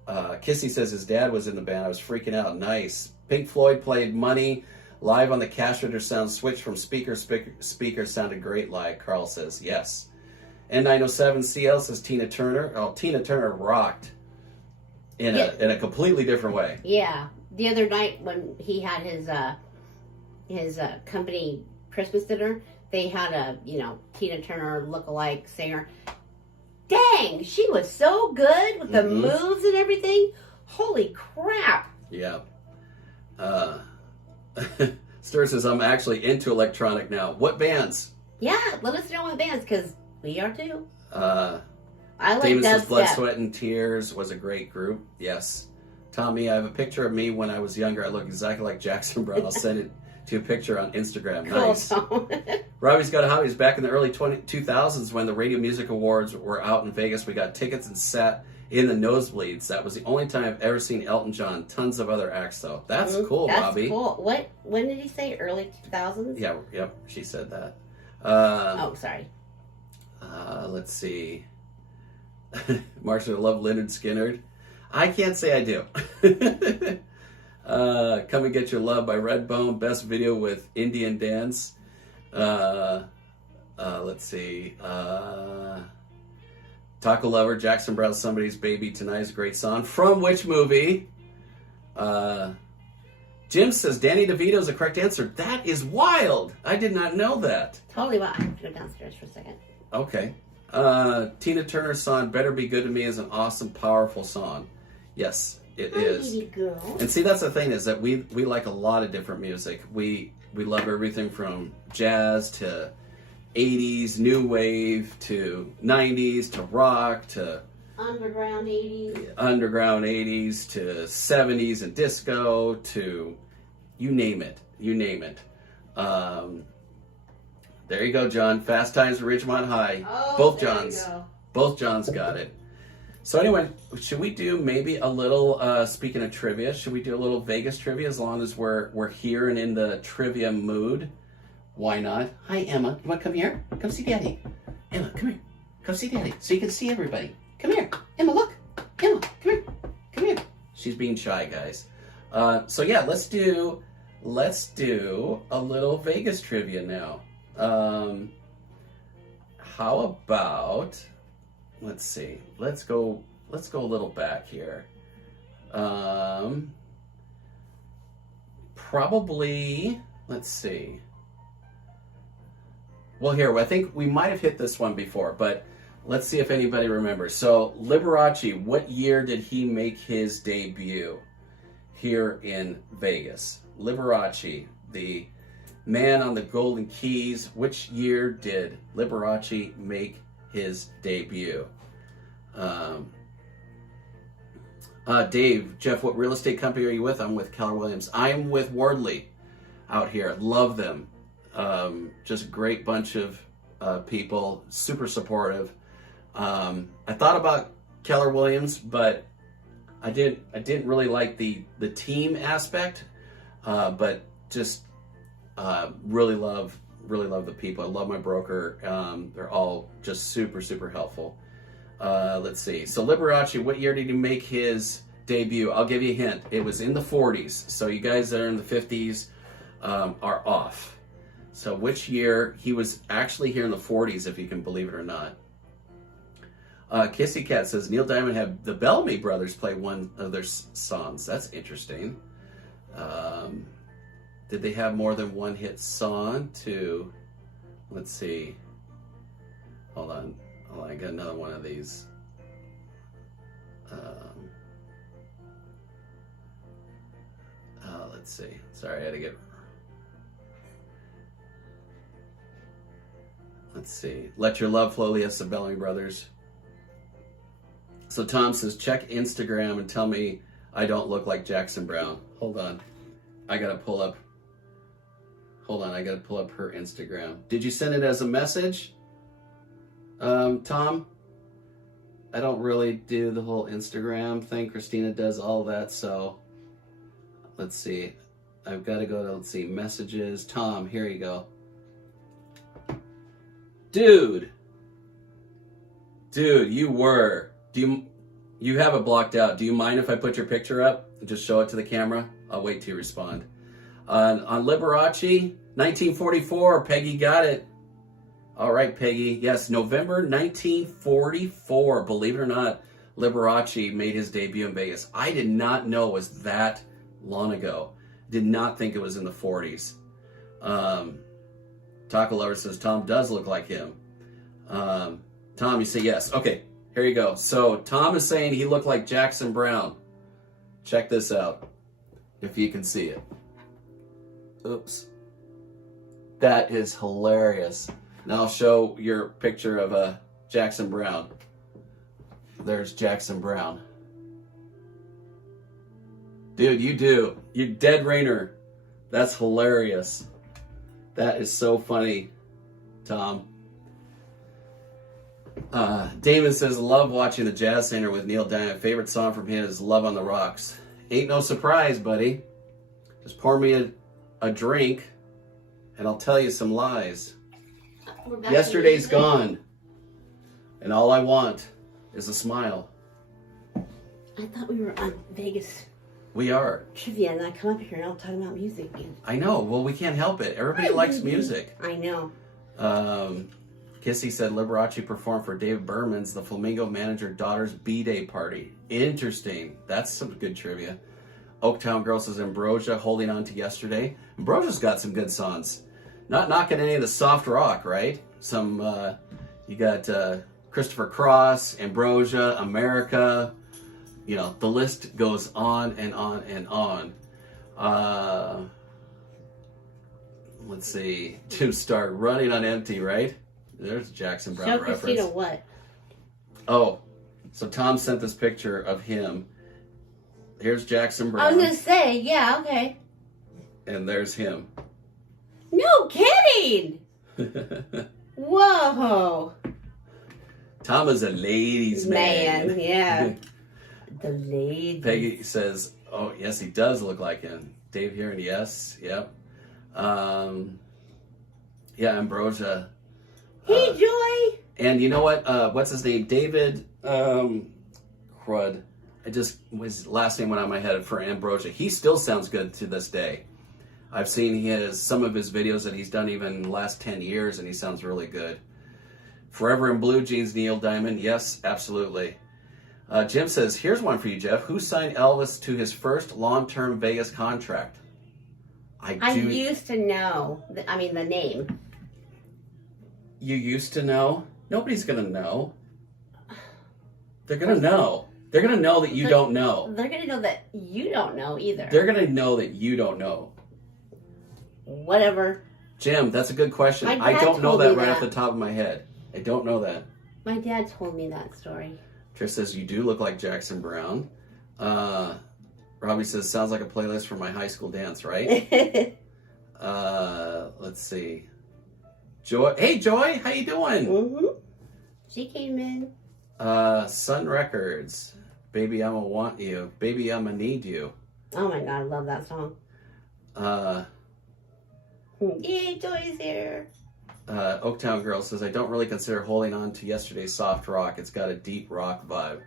Kissy says his dad was in the band. I was freaking out. Nice. Pink Floyd played Money live on the cash register sound switch from speaker sounded great live. Carl says yes. N907 CL says Tina Turner. Oh, Tina Turner rocked in a completely different way. Yeah. The other night when he had his company Christmas dinner, they had a, Tina Turner look-alike singer. Dang, she was so good with the moves and everything. Holy crap. Yeah. Stir says, I'm actually into electronic now. What bands? Yeah, let us know what bands, because we are too. I like David says, Blood, dubstep. Sweat, and Tears was a great group. Yes. Tommy, I have a picture of me when I was younger. I look exactly like Jackson Brown. I'll send it to a picture on Instagram. Nice. Cool. Robbie's got a hobby. Back in the early 2000s when the Radio Music Awards were out in Vegas, we got tickets and sat in the nosebleeds. That was the only time I've ever seen Elton John. Tons of other acts, though. That's cool, That's Robbie. Cool. When did he say? Early 2000s? Yeah, yep, she said that. Sorry. Let's see. Marcia, love Leonard Skinner. I can't say I do. Come and Get Your Love by Redbone. Best video with Indian dance. Let's see. Taco Lover, Jackson Brown, Somebody's Baby Tonight is a great song. From which movie? Jim says Danny DeVito is the correct answer. That is wild. I did not know that. Totally wild. I have to go downstairs for a second. Okay. Tina Turner's song Better Be Good to Me is an awesome, powerful song. Yes, it is. Baby girl. And see, that's the thing, is that we like a lot of different music. We love everything from jazz to 80s, new wave, to 90s, to rock, to Underground 80s. To 70s and disco, to you name it. There you go, John. Fast Times at Ridgemont High. Oh, Both there Johns. you go. Both Johns got it. So anyway, should we do maybe a little, speaking of trivia, should we do a little Vegas trivia as long as we're here and in the trivia mood? Why not? Hi, Emma. You want to come here? Come see Daddy. Emma, come here. Come see Daddy so you can see everybody. Come here. Emma, look. Emma, come here. Come here. She's being shy, guys. So yeah, let's do a little Vegas trivia now. How about, let's see, let's go a little back here. Probably, let's see. Well, here, I think we might have hit this one before, but let's see if anybody remembers. So, Liberace, what year did he make his debut here in Vegas? Liberace, the man on the Golden Keys, which year did Liberace make his debut? Dave, Jeff, what real estate company are you with? I'm with Keller Williams. I'm with Wardley out here. Love them. Just a great bunch of people, super supportive. I thought about Keller Williams, but I didn't really like the team aspect, but just really love the people. I love my broker. They're all just super, super helpful. Let's see. So Liberace, what year did he make his debut? I'll give you a hint. It was in the 40s. So you guys that are in the 50s are off. So which year? He was actually here in the 40s, if you can believe it or not. Kissy Cat says Neil Diamond had the Bellamy Brothers play one of their songs. That's interesting. Did they have more than one hit song to, let's see. Hold on, I got another one of these. Let's see. Sorry, I had to get. Let's see. Let Your Love Flow. Yes, the Bellamy Brothers. So Tom says, check Instagram and tell me I don't look like Jackson Brown. Hold on. I gotta pull up her Instagram. Did you send it as a message? Tom? I don't really do the whole Instagram thing. Christina does all that, so let's see. I've got to go to, let's see, messages. Tom, here you go. Dude, you have it blocked out. Do you mind if I put your picture up and just show it to the camera? I'll wait till you respond. On Liberace, 1944, Peggy got it. All right, Peggy. Yes, November 1944. Believe it or not, Liberace made his debut in Vegas. I did not know it was that long ago. Did not think it was in the 40s. Taco Lover says Tom does look like him. Tom, you say yes. Okay, here you go. So Tom is saying he looked like Jackson Brown. Check this out, if you can see it. Oops. That is hilarious. Now I'll show your picture of Jackson Brown. There's Jackson Brown. Dude, you dead Rainer. That's hilarious. That is so funny, Tom. Damon says, love watching the Jazz Singer with Neil Diamond. Favorite song from him is Love on the Rocks. Ain't no surprise, buddy. Just pour me a drink and I'll tell you some lies. Yesterday's gone. And all I want is a smile. I thought we were on Vegas We are. trivia, and I come up here and I'm talking about music. I know. Well, we can't help it. Everybody likes music. I know. Kissy said Liberace performed for David Berman's The Flamingo Manager Daughter's B-Day Party. Interesting. That's some good trivia. Oaktown Girl says Ambrosia, Holding On to Yesterday. Ambrosia's got some good songs. Not knocking any of the soft rock, right? Some, you got Christopher Cross, Ambrosia, America. You know, the list goes on and on and on. Let's see. To start Running on Empty, right? There's Jackson Brown Show reference. Christina what? Oh, so Tom sent this picture of him. Here's Jackson Brown. I was gonna say, yeah, okay. And there's him. No kidding! Whoa! Tom is a ladies' man. Yeah. The lady. Peggy says, oh, yes, he does look like him. Dave here, and yes, yep. Yeah, Ambrosia. Hey, Joy! And you know what? What's his name? David, crud. Last name went out of my head for Ambrosia. He still sounds good to this day. I've seen some of his videos that he's done even in the last 10 years, and he sounds really good. Forever in Blue Jeans, Neil Diamond. Yes, absolutely. Jim says, here's one for you, Jeff. Who signed Elvis to his first long-term Vegas contract? I used to know. The name. You used to know? Nobody's going to know. They're going to know. They're going to know that you don't know. They're going to know that you don't know either. They're going to know that you don't know. Whatever. Jim, that's a good question. I don't know that right off the top of my head. I don't know that. My dad told me that story. Trish says, you do look like Jackson Brown. Robbie says, sounds like a playlist for my high school dance, right? Let's see. Joy. Hey, Joy. How you doing? Mm-hmm. She came in. Sun Records. Baby, I'ma want you. Baby, I'ma need you. Oh, my God. I love that song. Yay, Joy's here. Oaktown Girl says, I don't really consider Holding On to Yesterday's soft rock. It's got a deep rock vibe.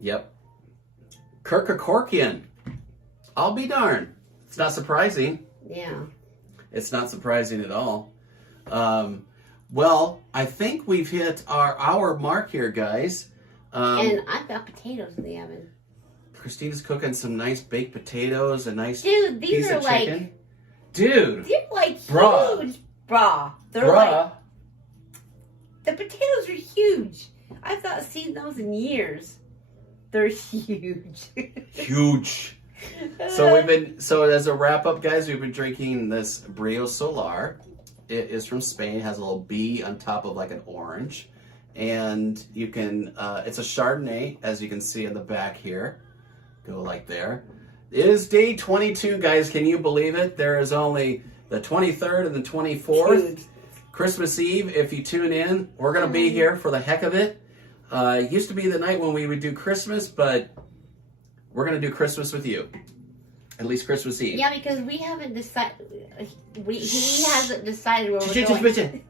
Yep. Kirkakorkian. I'll be darned. It's not surprising. Yeah. It's not surprising at all. Well, I think we've hit our hour mark here, guys. And I've got potatoes in the oven. Christina's cooking some nice baked potatoes, a nice Dude, these piece are of chicken. like... Dude. They're like Bruh. huge. They're like... The potatoes are huge. I've not seen those in years. They're huge. Huge. So as a wrap up, guys, we've been drinking this Brio Solar. It is from Spain. It has a little B on top of like an orange. And you can, it's a Chardonnay, as you can see in the back here. Go like there. It is day 22, guys. Can you believe it? There is only the 23rd and the 24th. Dude. Christmas Eve, if you tune in, we're going to be here for the heck of it. It used to be the night when we would do Christmas, but we're going to do Christmas with you. At least Christmas Eve. Yeah, because we haven't decided. He hasn't decided where we're going.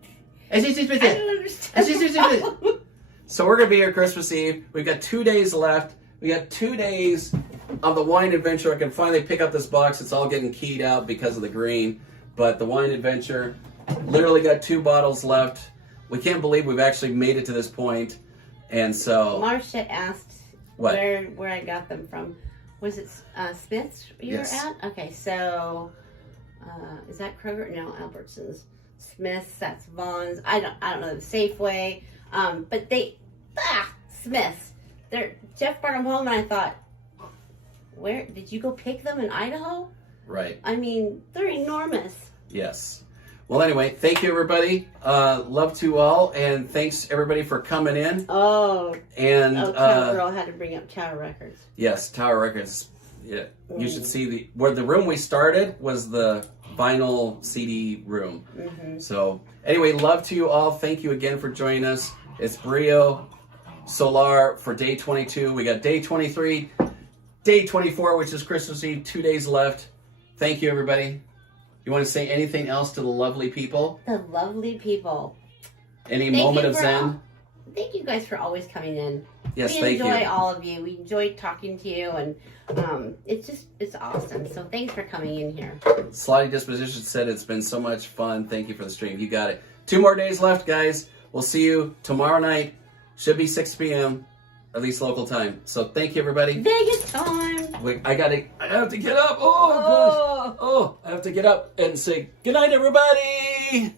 I don't understand. So we're going to be here Christmas Eve. We've got 2 days left. We got 2 days of the Wine Adventure. I can finally pick up this box. It's all getting keyed out because of the green. But the Wine Adventure, literally got 2 bottles left. We can't believe we've actually made it to this point. And so... Marcia asked where I got them from. Was it Smith's you were at? Okay, so is that Kroger? No, Albertsons. Smith's, that's Vaughn's. I don't know the Safeway. But Smith's. Jeff brought them home, and I thought, where did you go pick them in Idaho? Right. I mean, they're enormous. Yes. Well, anyway, thank you, everybody. Love to all, and thanks everybody for coming in. Oh. And Girl had to bring up Tower Records. Yes, Tower Records. Yeah, you should see where the room we started was the vinyl CD room. Mm-hmm. So anyway, love to you all. Thank you again for joining us. It's Brio Solar for day 22. We got day 23, day 24, which is Christmas Eve. 2 days left. Thank you, everybody. You want to say anything else to the lovely people? The lovely people. Any moment of zen? Thank you guys for always coming in. Yes, we thank you. enjoy all of you. We enjoy talking to you, and it's awesome. So thanks for coming in here. Slotty Disposition said it's been so much fun. Thank you for the stream. You got it. 2 more days left, guys. We'll see you tomorrow night. Should be 6 p.m. at least local time. So thank you, everybody. Vegas time. Wait, I have to get up. Oh gosh. Oh, I have to get up and say good night, everybody.